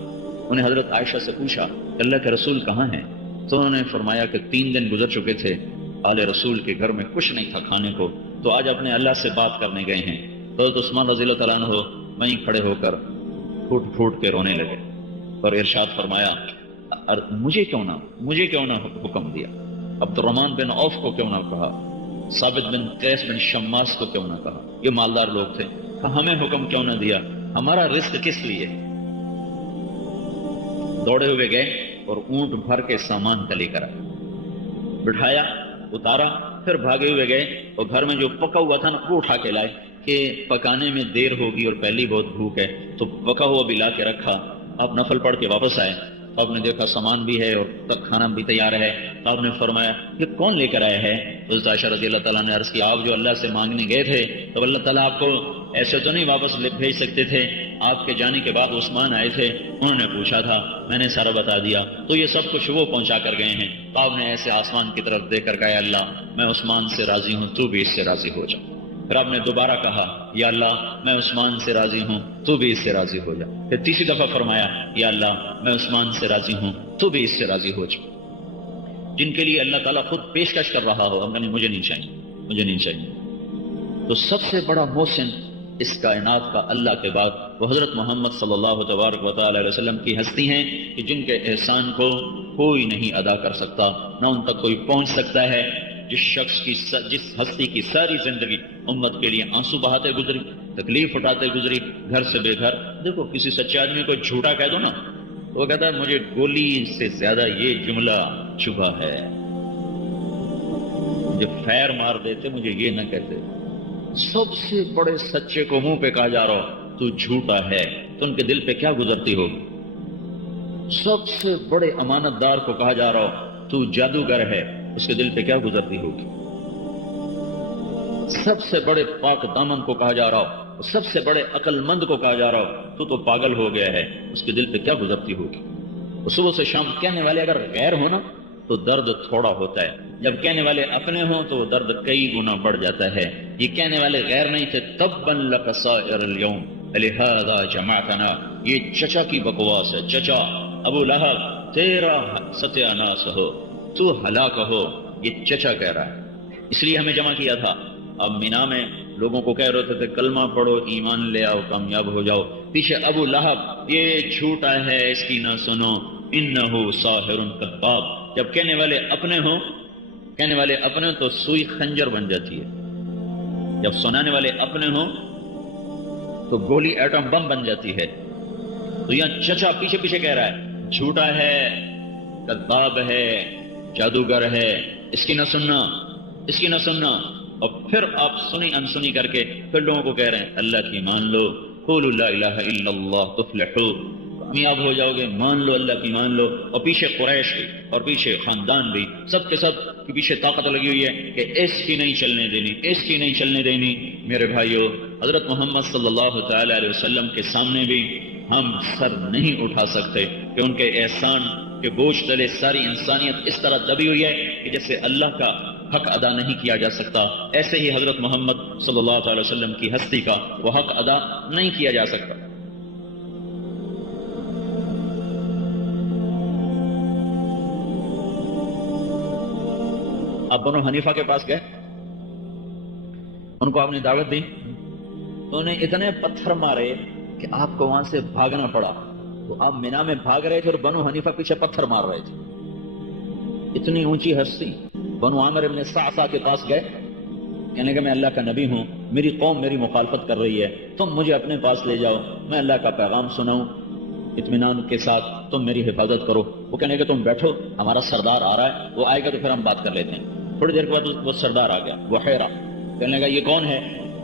انہیں حضرت عائشہ سے پوچھا کہ اللہ کے رسول کہاں ہیں؟ تو انہوں نے فرمایا کہ 3 دن گزر چکے تھے آل رسول کے گھر میں کچھ نہیں تھا کھانے کو، تو آج اپنے اللہ سے بات کرنے گئے ہیں۔ تو حضرت عثمان رضی اللہ تعالیٰ عنہ وہیں کھڑے ہو کر پھوٹ پھوٹ کے رونے لگے اور ارشاد فرمایا مجھے کیوں نہ حکم دیا، عبد الرحمن بن عوف کو کیوں نہ کہا، ثابت بن قیس بن شماس کو کیوں نہ کہا، یہ مالدار لوگ تھے، ہمیں حکم کیوں نہ دیا، ہمارا رزق کس لیے؟ دوڑے ہوئے گئے اور اونٹ بھر کے سامان کا لے کر آئے، بٹھایا، اتارا، پھر بھاگے ہوئے گئے اور گھر میں جو پکا ہوا تھا نا وہ اٹھا کے لائے کہ پکانے میں دیر ہوگی اور پہلی بہت بھوک ہے، تو پکا ہوا بھی لا کے رکھا۔ آپ نفل پڑھ کے واپس آئے، آپ نے دیکھا سامان بھی ہے اور تک کھانا بھی تیار ہے۔ آپ نے فرمایا یہ کون لے کر آیا ہے؟ حضرت عائشہ رضی اللہ تعالیٰ نے عرض کیا آپ جو اللہ سے مانگنے گئے تھے تو اللہ تعالیٰ آپ کو ایسے تو نہیں واپس بھیج سکتے تھے، آپ کے جانے کے بعد عثمان آئے تھے، انہوں نے پوچھا تھا، میں نے سارا بتا دیا، تو یہ سب کچھ وہ پہنچا کر گئے ہیں۔ تو آپ نے ایسے آسمان کی طرف دیکھ کر کہا اللہ میں عثمان سے راضی ہوں، تو بھی اس سے راضی ہو جا۔ پھر آپ نے دوبارہ کہا یا اللہ میں عثمان سے راضی ہوں، تو بھی اس سے راضی ہو جا۔ پھر تیسری دفعہ فرمایا یا اللہ میں عثمان سے راضی ہوں، تو بھی اس سے راضی ہو جا۔ جن کے لیے اللہ تعالیٰ خود پیشکش کر رہا ہو، مجھے نہیں چاہیے۔ تو سب سے بڑا محسن اس کائنات کا اللہ کے بعد وہ حضرت محمد صلی اللہ تبارک و تعالی علیہ وسلم کی ہستی ہیں کہ جن کے احسان کو کوئی نہیں ادا کر سکتا، نہ ان تک کوئی پہنچ سکتا ہے۔ جس ہستی کی ساری زندگی امت کے لیے آنسو بہاتے گزری، تکلیف اٹھاتے گزری، گھر سے بے گھر۔ دیکھو کسی سچے آدمی کو جھوٹا کہہ دو نا تو وہ کہتا ہے مجھے گولی سے زیادہ یہ جملہ چبھا ہے، مجھے فیر مار دیتے مجھے یہ نہ کہتے۔ سب سے بڑے سچے کو منہ پہ کہا جا رہا ہو تو جھوٹا ہے، تو ان کے دل پہ کیا گزرتی ہوگی؟ سب سے بڑے امانت دار کو کہا جا رہا ہو تو جادوگر ہے، اس کے دل پہ کیا گزرتی ہوگی؟ سب سے بڑے پاک دامن کو کہا جا رہا ہو، سب سے بڑے عقل مند کو کہا جا رہا ہو تو پاگل ہو گیا ہے، اس کے دل پہ کیا گزرتی ہوگی؟ صبح سے شام کہنے والے اگر غیر ہو نا تو درد تھوڑا ہوتا ہے، جب کہنے والے اپنے ہوں تو وہ درد کئی گنا بڑھ جاتا ہے۔ یہ کہنے والے غیر نہیں تھے، تبا لک سائر اليوم لہذا جمعتنا، یہ چچا کی بکواس ہے۔ چچا ابو لہب تیرا ستیہ ناس ہو، تو ہلاک ہو، یہ چچا کہہ رہا ہے، اس لیے ہمیں جمع کیا تھا۔ اب مینا میں لوگوں کو کہہ رہے تھے کلمہ پڑھو، ایمان لے آؤ، کامیاب ہو جاؤ، پیچھے ابو لہب یہ جھوٹا ہے، اس کی نہ سنو، انہ ساحر کذاب۔ جب کہنے والے اپنے ہوں تو سوئی خنجر بن جاتی ہے، جب سنانے والے اپنے ہوں تو گولی ایٹم بم بن جاتی ہے۔ تو یہاں چچا پیچھے پیچھے کہہ رہا ہے جھوٹا ہے، کذاب ہے، جادوگر ہے، اس کی نہ سننا۔ اور پھر آپ سنی انسنی کر کے پھر لوگوں کو کہہ رہے ہیں اللہ کی مان لو، قولوا لا الہ الا اللہ تفلحوا، کامیاب ہو جاؤ گے، مان لو اللہ کی مان لو۔ اور پیچھے قریش بھی اور پیچھے خاندان بھی، سب کے سب کے پیچھے طاقت لگی ہوئی ہے کہ اس کی نہیں چلنے دینی۔ میرے بھائیو، حضرت محمد صلی اللہ تعالی علیہ وسلم کے سامنے بھی ہم سر نہیں اٹھا سکتے کہ ان کے احسان کے بوجھ تلے ساری انسانیت اس طرح دبی ہوئی ہے کہ جیسے اللہ کا حق ادا نہیں کیا جا سکتا، ایسے ہی حضرت محمد صلی اللہ تعالی وسلم کی ہستی کا وہ حق ادا نہیں کیا جا سکتا۔ آپ بنو حنیفہ کے پاس گئے، ان کو آپ نے دعوت دی تو انہیں اتنے پتھر مارے کہ آپ کو وہاں سے بھاگنا پڑا۔ تو آپ مینا میں بھاگ رہے تھے اور بنو حنیفہ پیچھے پتھر مار رہے تھے۔ اتنی اونچی ہستی بنو عامر ابن صعصع کے پاس گئے، کہنے کہ میں اللہ کا نبی ہوں، میری قوم میری مخالفت کر رہی ہے، تم مجھے اپنے پاس لے جاؤ، میں اللہ کا پیغام سناؤں اطمینان کے ساتھ، تم میری حفاظت کرو۔ وہ کہنے کہ تم بیٹھو، ہمارا سردار آ رہا ہے، وہ آئے گا تو پھر ہم بات کر لیتے ہیں۔ تھوڑی دیر کے بعد وہ سردار آ گیا، وہ حیرہ، کہنے لگا یہ کون ہے؟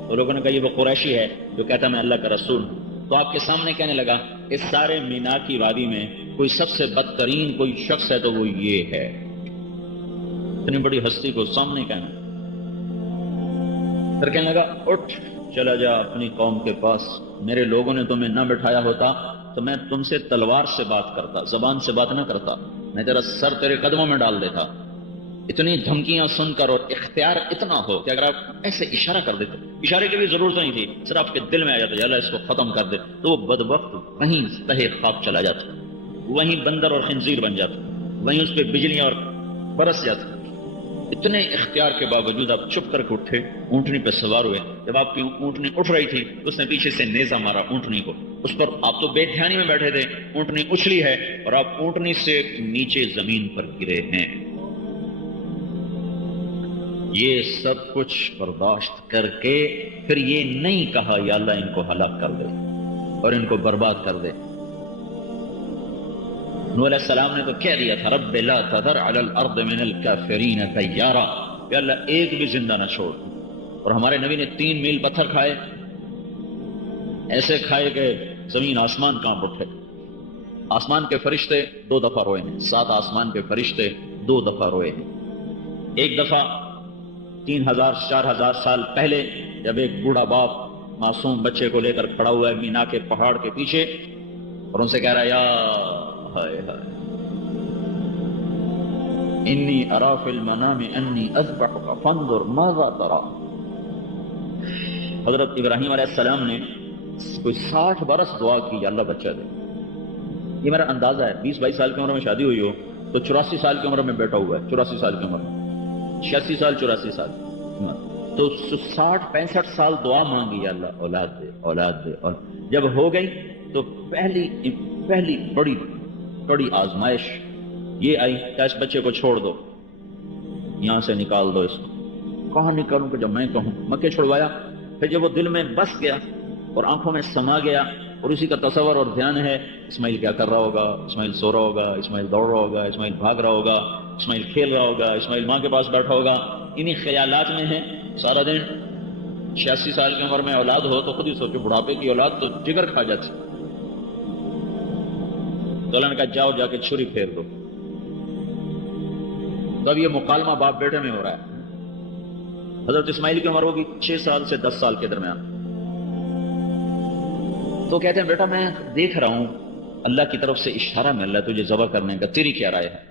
وہ لوگوں نے کہا یہ وہ قریشی ہے جو کہتا میں اللہ کا رسول ہوں۔ تو آپ کے سامنے کہنے لگا اس سارے مینا کی وادی میں کوئی سب سے بدترین کوئی شخص ہے تو وہ یہ ہے۔ اتنی بڑی ہستی کو سامنے کہنا۔ پھر کہنے لگا اٹھ چلا جا اپنی قوم کے پاس، میرے لوگوں نے تمہیں نہ بٹھایا ہوتا تو میں تم سے تلوار سے بات کرتا، زبان سے بات نہ کرتا، میں تیرا سر تیرے قدموں میں ڈال دیتا۔ اتنی دھمکیاں سن کر اور اختیار اتنا ہو کہ اگر آپ ایسے اشارہ کر دیتے، اشارے کی بھی ضرورت نہیں تھی، صرف آپ کے دل میں آ جاتا اللہ اس کو ختم کر دے، تو وہ بدبخت وہیں تہے خاک چلا جاتا، وہیں بندر اور خنزیر بن جاتا، وہیں اس پہ بجلیاں اور برس جاتا۔ اتنے اختیار کے باوجود آپ چپ کر کے اٹھے، اونٹنی پہ سوار ہوئے. جب آپ کی اونٹنی اٹھ رہی تھی اس نے پیچھے سے نیزہ مارا اونٹنی کو، اس پر آپ تو بے دھیانی میں بیٹھے تھے، اونٹنی اچھلی ہے اور آپ اونٹنی سے نیچے زمین پر گرے ہیں. یہ سب کچھ برداشت کر کے پھر یہ نہیں کہا یا اللہ ان کو ہلاک کر دے اور ان کو برباد کر دے. نوح علیہ السلام نے تو کہہ دیا تھا رب لا تذر علی الارض من الکافرین دیارا، یا اللہ ایک بھی زندہ نہ چھوڑ. اور ہمارے نبی نے 3 میل پتھر کھائے، ایسے کھائے کہ زمین آسمان کانپ اٹھے. آسمان کے فرشتے 2 دفعہ روئے ہیں، 7 آسمان کے فرشتے 2 دفعہ روئے ہیں. ایک دفعہ 3000-4000 سال پہلے جب ایک بوڑھا باپ معصوم بچے کو لے کر کھڑا ہوا ہے مینا کے پہاڑ کے پیچھے اور ان سے کہہ رہا ہے یا ہائے ہائے انی ارا فی المنام انی اذبحک فانظر ماذا ترى. حضرت ابراہیم علیہ السلام نے کوئی 60 برس دعا کی یا اللہ بچہ دے. یہ میرا اندازہ ہے 20-22 سال کی عمر میں شادی ہوئی ہو تو 84 سال کی عمر میں بیٹا ہوا ہے، 84 سال کی عمر میں 86 سال 84 سال تو 60-65 سال دعا مانگی یا اللہ اولاد دے اولاد دے. اور جب ہو گئی تو پہلی بڑی آزمائش یہ آئی کہ اس بچے کو چھوڑ دو، یہاں سے نکال دو. اس کو کہاں نکالوں کہ جب میں کہوں. مکے چھڑوایا، پھر جب وہ دل میں بس گیا اور آنکھوں میں سما گیا اور اسی کا تصور اور دھیان ہے اسماعیل کیا کر رہا ہوگا، اسماعیل سو رہا ہوگا، اسماعیل دوڑ رہا ہوگا، اسماعیل بھاگ رہا ہوگا، اسماعیل کھیل رہا ہوگا، اسماعیل ماں کے پاس بیٹھا ہوگا. انہی خیالات میں ہے سارا دن. 86 سال کی عمر میں اولاد ہو تو خود ہی سوچو بڑھاپے کی اولاد تو جگر کھا جاتی. تو اللہ نے کہا جاؤ جا کے چھری پھیر دو. تو اب یہ مکالمہ باپ بیٹے میں ہو رہا ہے. حضرت اسماعیل کی عمر ہوگی 6 سال سے 10 سال کے درمیان. تو کہتے ہیں بیٹا میں دیکھ رہا ہوں اللہ کی طرف سے اشارہ مل رہا ہے تجھے ذبح کرنے کا، تیری کیا رائے ہے؟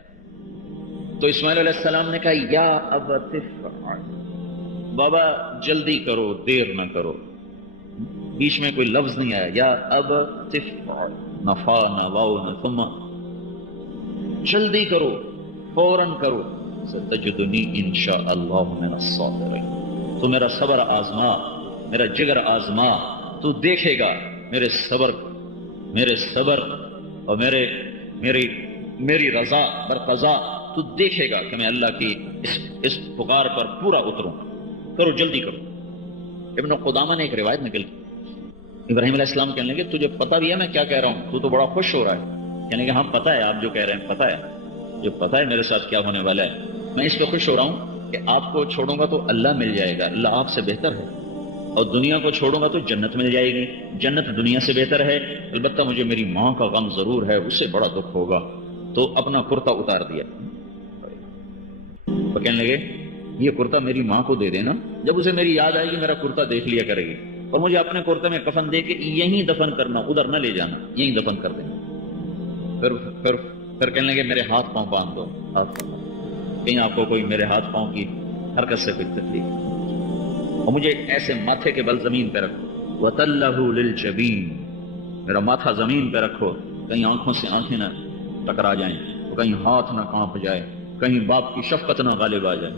تو اسماعیل علیہ السلام نے کہا یا ابت افعل، بابا جلدی کرو دیر نہ کرو. بیچ میں کوئی لفظ نہیں آیا یا ابت افعل، نہ فا نہ واو نہ ثم. جلدی کرو فوراً کرو. ستجدنی انشاء اللہ من الصابرین. تو میرا صبر آزما، میرا جگر آزما، تو دیکھے گا میرے صبر اور میری رضا برقضا. تو دیکھے گا کہ میں اللہ کی اس پکار پر پورا اتروں. کرو جلدی کرو. ابن قدامہ نے ایک روایت نقل کی. ابراہیم علیہ السلام کہنے لگے تجھے پتہ بھی ہے میں کیا کہہ رہا ہوں؟ تو بڑا خوش ہو رہا ہے. کہنے کہ ہاں پتہ ہے آپ جو کہہ رہے ہیں، پتہ ہے، جو پتہ ہے میرے ساتھ کیا ہونے والا ہے. میں اس پہ خوش ہو رہا ہوں کہ آپ کو چھوڑوں گا تو اللہ مل جائے گا، اللہ آپ سے بہتر ہے. اور دنیا کو چھوڑوں گا تو جنت مل جائے گی، جنت دنیا سے بہتر ہے. البتہ مجھے میری ماں کا غم ضرور ہے، اس سے بڑا دکھ ہوگا. تو اپنا کرتا اتار دیا. وہ کہنے لگے یہ کرتا میری ماں کو دے دینا، جب اسے میری یاد آئے گی میرا کرتا دیکھ لیا کرے گی. اور مجھے اپنے کرتے میں کفن دے کے یہیں دفن کرنا، ادھر نہ لے جانا، یہیں دفن کر دینا. پھر کہنے لگے میرے ہاتھ پاؤں باندھ دو. کہیں آپ کو کوئی میرے ہاتھ پاؤں کی حرکت سے کوئی تکلیف، اور مجھے ایسے ماتھے کے بل زمین پہ رکھو. وَتَلَّهُ لِلْجَبِينِ، میرا ماتھا زمین پہ رکھو، کہیں آنکھوں سے آنکھیں نہ ٹکرا جائیں، کہیں ہاتھ نہ کانپ جائے، کہیں باپ کی شفقت نہ غالب آ جائے.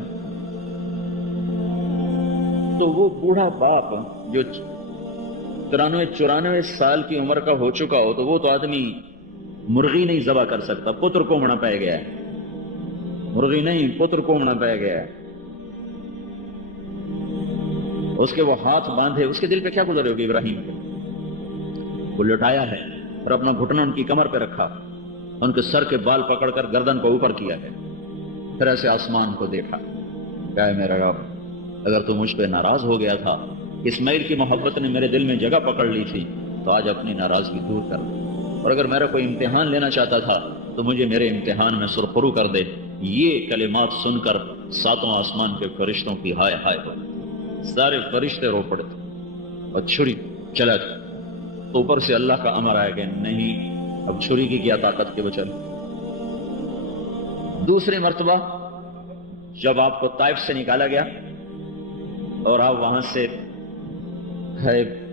تو وہ بوڑھا باپ جو 93-94 سال کی عمر کا ہو چکا ہو تو وہ تو آدمی مرغی نہیں ذبح کر سکتا، پتر کومڑا پہ گیا ہے. مرغی نہیں، پتر کومڑا پہ گیا ہے. اس کے وہ ہاتھ باندھے، اس کے دل پہ کیا گزرے ہوگی ابراہیم کے؟ وہ لٹایا ہے اور اپنا گھٹنا ان کی کمر پہ رکھا، ان کے سر کے بال پکڑ کر گردن کو اوپر کیا ہے. پھر ایسے آسمان کو دیکھا، کہا ہے میرا رب اگر تو مجھ پہ ناراض ہو گیا تھا، اسماعیل کی محبت نے میرے دل میں جگہ پکڑ لی تھی، تو آج اپنی ناراضگی دور کر دے. اور اگر میرا کوئی امتحان لینا چاہتا تھا تو مجھے میرے امتحان میں سرخرو کر دے. یہ کلمات سن کر 7 آسمان کے فرشتوں کی ہائے ہائے ہو، سارے فرشتے رو پڑے تھے اور چھری چلا تھا. تو اوپر سے اللہ کا امر آیا کہ نہیں، اب چھری کی کیا طاقت کے وہ چل. دوسری مرتبہ جب آپ کو طائف سے نکالا گیا اور آپ وہاں سے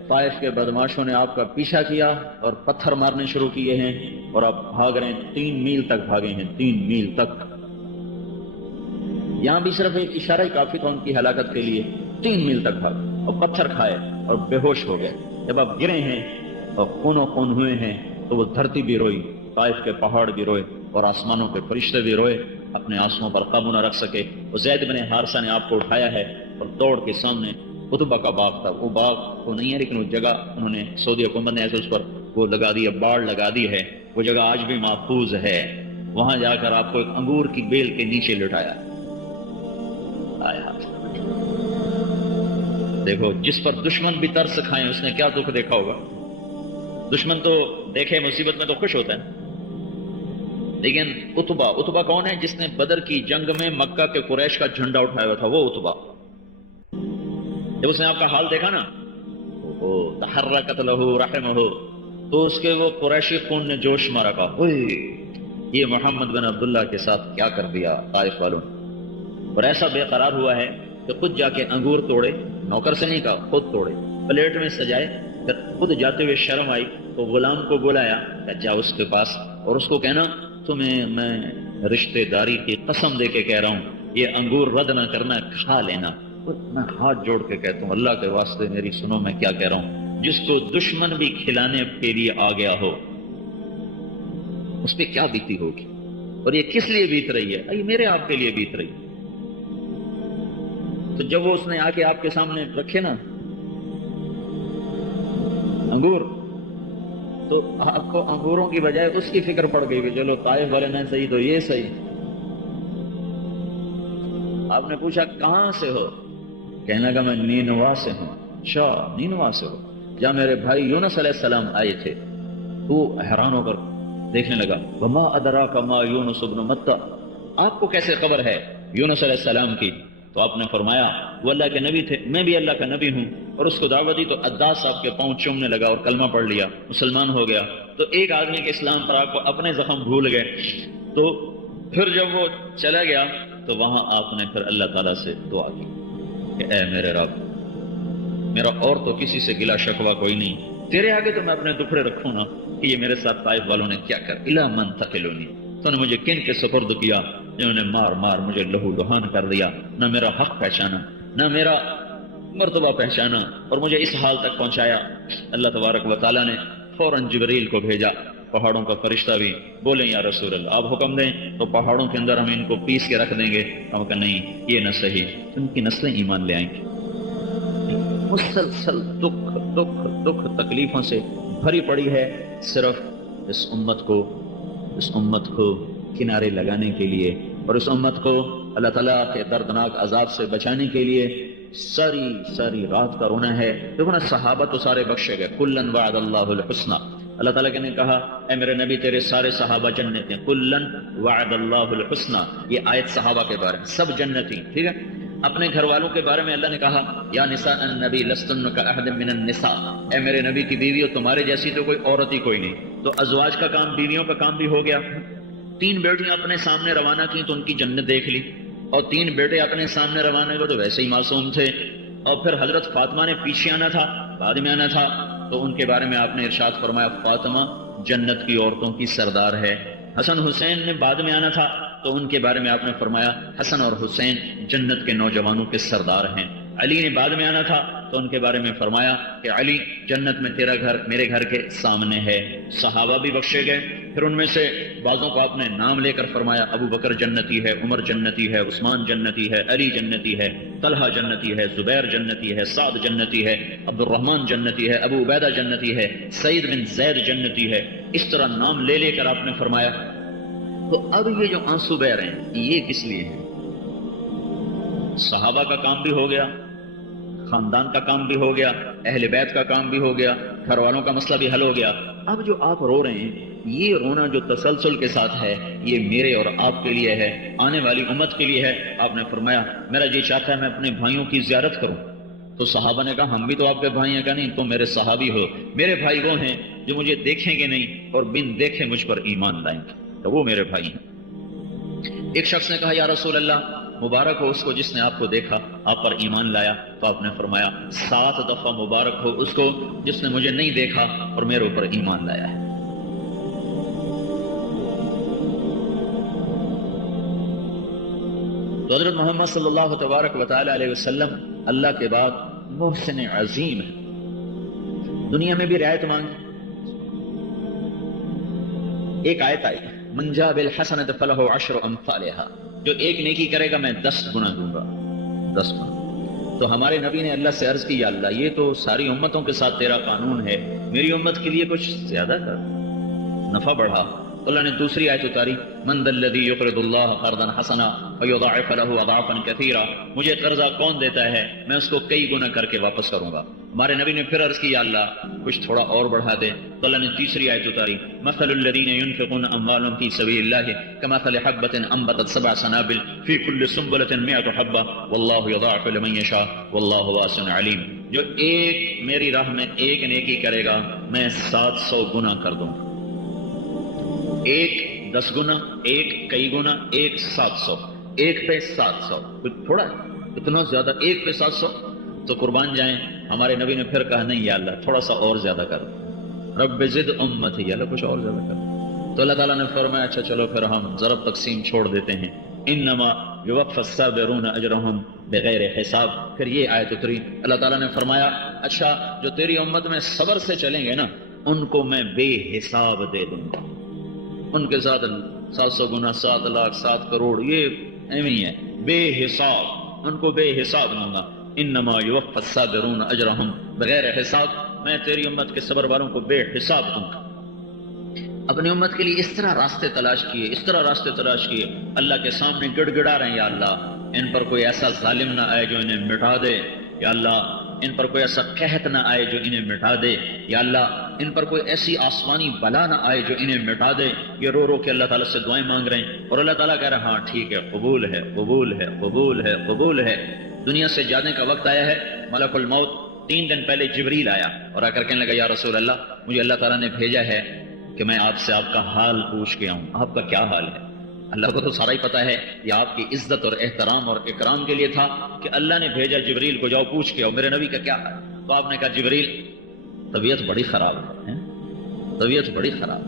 طائف کے بدماشوں نے آپ کا پیچھا کیا اور پتھر مارنے شروع کیے ہیں اور آپ بھاگ رہے ہیں، 3 میل تک بھاگے ہیں، 3 میل تک. یہاں بھی صرف ایک اشارہ ہی کافی تھا ان کی ہلاکت کے لیے. 3 میل تک بھاگ اور پتھر کھائے اور بے ہوش ہو گئے. جب آپ گرے ہیں اور خون و خون ہوئے ہیں تو وہ دھرتی بھی روئی, طائف کے پہاڑ بھی روئے اور آسمانوں کے فرشتے بھی روئے, اپنے آنسوؤں پر قابو نہ رکھ سکے. وہ زید بن حارثہ نے آپ کو اٹھایا ہے اور دوڑ کے سامنے عتبہ کا باغ تھا, وہ باغ وہ نہیں ہے لیکن وہ جگہ انہوں نے سعودی حکومت نے ایسے اس پر وہ لگا دی ہے, باڑ لگا دی ہے. وہ جگہ آج بھی محفوظ ہے. وہاں جا کر آپ کو ایک انگور کی بیل کے نیچے لٹایا. دیکھو جس پر دشمن بھی ترس کھائیں اس نے کیا دکھ دیکھا ہوگا. دشمن تو دیکھے مصیبت میں تو خوش ہوتا ہے, لیکن اتبا کون ہے؟ جس نے بدر کی جنگ میں مکہ کے قریش کا جھنڈا اٹھایا ہوا تھا, وہ اتبا. جب اس نے آپ کا حال دیکھا نا, تحرکت لہ رحمہ, تو اس کے وہ قریشی خون نے جوش مارا, کہا یہ محمد بن عبداللہ کے ساتھ کیا کر دیا طائف والوں. اور ایسا بے قرار ہوا ہے کہ خود جا کے انگور توڑے, نوکر سے نہیں کہا, خود توڑے, پلیٹ میں سجائے, پھر خود جاتے ہوئے شرم آئی تو غلام کو بلایا کہ جا اس کے پاس اور اس کو کہنا تمہیں میں رشتہ داری کی قسم دے کے کہہ رہا ہوں, یہ انگور رد نہ کرنا, کھا لینا. میں ہاتھ جوڑ کے کہتا ہوں اللہ کے واسطے میری سنو, میں کیا کہہ رہا ہوں. جس کو دشمن بھی کھلانے کے لیے آ گیا ہو اس پہ کیا بیتی ہوگی, اور یہ کس لیے بیت رہی ہے؟ یہ میرے آپ کے لیے بیت رہی ہے. تو جب وہ اس نے آ کے آپ کے سامنے رکھے نا انگور, تو آپ کو انگوروں کی بجائے اس کی فکر پڑ گئی کہ چلو طائف والے نہیں صحیح تو یہ صحیح. آپ نے پوچھا کہاں سے ہو؟ کہنے لگا میں نینوا سے ہوں. اچھا نینوا سے ہو, جہاں میرے بھائی یونس علیہ السلام آئے تھے. تو حیران ہو کر دیکھنے لگا, وما ادراک ما یونس ابن متى, آپ کو کیسے خبر ہے یونس علیہ السلام کی؟ تو آپ نے فرمایا وہ اللہ کے نبی تھے, میں بھی اللہ کا نبی ہوں. اور اس کو دعوت دی تو عداس صاحب کے پاؤں چومنے لگا اور کلمہ پڑھ لیا, مسلمان ہو گیا. تو ایک آدمی کے اسلام پر آپ کو اپنے زخم بھول گئے. تو پھر جب وہ چلا گیا تو وہاں آپ نے پھر اللہ تعالیٰ سے دعا کی کہ اے میرے رب, میرا اور تو کسی سے گلا شکوہ کوئی نہیں, تیرے آگے تو میں اپنے دکھڑے رکھوں نا کہ یہ میرے ساتھ طائف والوں نے کیا کر, الا من تقلونی, تو نے مجھے کن کے سپرد کیا جنہوں نے مار مار مجھے لہو لہان کر دیا, نہ میرا حق پہچانا, نہ میرا مرتبہ پہچانا, اور مجھے اس حال تک پہنچایا. اللہ تبارک و تعالیٰ نے فوراً جبریل کو بھیجا, پہاڑوں کا فرشتہ بھی. بولیں یا رسول اللہ آپ حکم دیں تو پہاڑوں کے اندر ہم ان کو پیس کے رکھ دیں گے. ہم کہا نہیں یہ نہ صحیح, ان کی نسلیں ایمان لے آئیں گی. مسلسل دکھ دکھ دکھ تکلیفوں سے بھری پڑی ہے, صرف اس امت کو کنارے لگانے کے لیے اور اس امت کو اللہ تعالیٰ کے دردناک عذاب سے بچانے کے لیے ساری رات کا رونا ہے. دیکھو نا صحابہ تو سارے بخشے گئے, کلن وعد اللہ الحسنى, اللہ تعالیٰ نے کہا اے میرے نبی تیرے سارے صحابہ جنت ہیں, کلن وعد اللہ الحسنى, یہ آیت صحابہ کے بارے میں, سب جنتی. ٹھیک ہے, اپنے گھر والوں کے بارے میں اللہ نے کہا یا نساء النبی لستن کاحد من النساء, اے میرے نبی کی بیویوں تمہارے جیسی تو کوئی عورت ہی کوئی نہیں. تو ازواج کا کام, بیویوں کا کام بھی ہو گیا. 3 بیٹیاں اپنے سامنے روانہ کی تو ان کی جنت دیکھ لی, اور 3 بیٹے اپنے سامنے روانہ کو تو ویسے ہی معصوم تھے. اور پھر حضرت فاطمہ نے پیچھے آنا تھا, بعد میں آنا تھا, تو ان کے بارے میں آپ نے ارشاد فرمایا فاطمہ جنت کی عورتوں کی سردار ہے. حسن حسین نے بعد میں آنا تھا تو ان کے بارے میں آپ نے فرمایا حسن اور حسین جنت کے نوجوانوں کے سردار ہیں. علی نے بعد میں آنا تھا تو ان کے بارے میں فرمایا کہ علی جنت میں تیرا گھر میرے گھر کے سامنے ہے. صحابہ بھی بخشے گئے. پھر ان میں سے بعضوں کو آپ نے نام لے کر فرمایا ابو بکر جنتی ہے, عمر جنتی ہے, عثمان جنتی ہے, علی جنتی ہے, طلحہ جنتی ہے, زبیر جنتی ہے, سعد جنتی ہے, عبد الرحمن جنتی ہے, ابو عبیدہ جنتی ہے, سعید بن زید جنتی ہے. اس طرح نام لے لے کر آپ نے فرمایا. تو اب یہ جو آنسو بہ رہے ہیں یہ کس لیے ہیں؟ صحابہ کا کام بھی ہو گیا, خاندان کا کام بھی ہو گیا, اہل بیت کا کام بھی ہو گیا, گھر والوں کا مسئلہ بھی حل ہو گیا. اب جو آپ رو رہے ہیں یہ رونا جو تسلسل کے ساتھ ہے یہ میرے اور آپ کے لیے ہے, آنے والی امت کے لیے ہے. آپ نے فرمایا میرا جی چاہتا ہے میں اپنے بھائیوں کی زیارت کروں. تو صحابہ نے کہا ہم بھی تو آپ کے بھائی ہیں. کہ نہیں تم میرے صحابی ہو, میرے بھائی وہ ہیں جو مجھے دیکھیں گے نہیں اور بن دیکھے مجھ پر ایمان لائیں گے, تو وہ میرے بھائی ہیں. ایک شخص نے کہا یا رسول اللہ مبارک ہو اس کو جس نے آپ کو دیکھا آپ پر ایمان لایا. تو آپ نے فرمایا 7 دفعہ مبارک ہو اس کو جس نے مجھے نہیں دیکھا اور میرے اوپر ایمان لایا ہے. تو حضرت محمد صلی اللہ تبارک و تعالی علیہ وسلم اللہ کے بعد محسن عظیم ہے. دنیا میں بھی رعایت مانگی. ایک آیت آئی من جاء بالحسنۃ فلہ عشر امثالها، جو ایک نیکی کرے گا میں 10 گنا دوں گا. 10 گنا. تو ہمارے نبی نے اللہ سے عرض کی یا اللہ یہ تو ساری امتوں کے ساتھ تیرا قانون ہے، میری امت کے لیے کچھ زیادہ کر، نفع بڑھا. تو اللہ نے دوسری آیت اتاری من ذا الذی یقرض اللہ قرضا حسنا فیضاعف له اضعافا کثیرا، مجھے قرضہ کون دیتا ہے میں اس کو کئی گنا کر کے واپس کروں گا. ہمارے نبی نے پھر عرض کی یا اللہ کچھ تھوڑا اور بڑھا دے. تو اللہ نے تیسری آیت اتاری مثل الذین ينفقون اموالهم فی سبیل اللہ کمثل حبۃ انبتت 7 سنابل فی کل سنبلۃ 100 حبۃ واللہ یضاعف لمن یشاء واللہ واسع علیم. جو ایک میری راہ میں ایک نیکی کرے گا میں 700 گنا کر دوں گا. ایک 10 گنا، ایک کئی گنا، ایک 700، ایک پہ 700. کچھ تھوڑا ہے اتنا زیادہ، ایک پہ 700. تو قربان جائیں ہمارے نبی نے پھر کہا نہیں یا اللہ تھوڑا سا اور زیادہ کر، رب زد امتی، یا اللہ کچھ اور زیادہ کر. تو اللہ تعالیٰ نے فرمایا اچھا چلو پھر ہم ضرب تقسیم چھوڑ دیتے ہیں. انما یوفی الصابرون اجرهم بغیر حساب. پھر یہ آیت اتری اللہ تعالیٰ نے فرمایا اچھا جو تیری امت میں صبر سے چلیں گے نا ان کو میں بے حساب دے دوں گا. ان کے ساتھ 700 گنا، 7 لاکھ، 7 کروڑ، یہ ایویں ہی ہے بے حساب، ان کو بے حساب دوں گا. انما یوفی الصابرون اجرهم بغیر حساب، میں تیری امت کے صبر والوں کو بے حساب دوں گا. اپنی امت کے لیے اس طرح راستے تلاش کیے، اس طرح راستے تلاش کیے. اللہ کے سامنے گڑ گڑا رہے ہیں یا اللہ ان پر کوئی ایسا ظالم نہ آئے جو انہیں مٹا دے، یا اللہ ان پر کوئی ایسا قحط نہ آئے جو انہیں مٹا دے، یا اللہ ان پر کوئی ایسی آسمانی بلا نہ آئے جو انہیں مٹا دے. یہ رو رو کے اللہ تعالیٰ سے دعائیں مانگ رہے ہیں اور اللہ تعالیٰ کہہ رہا ہاں ٹھیک ہے، قبول ہے، قبول ہے، قبول ہے، قبول ہے. دنیا سے جانے کا وقت آیا ہے. ملک الموت 3 دن پہلے جبریل آیا اور آ کر کہنے لگا یا رسول اللہ مجھے اللہ تعالیٰ نے بھیجا ہے کہ میں آپ سے آپ کا حال پوچھ کے آؤں. آپ کا کیا حال ہے؟ اللہ کو تو سارا ہی پتا ہے یہ آپ کی عزت اور احترام اور اکرام کے لیے تھا کہ اللہ نے بھیجا جبریل کو جاؤ پوچھ کے آؤ میرے نبی کا کیا حال. تو آپ نے کہا جبریل طبیعت بڑی خراب ہے، طبیعت بڑی خراب.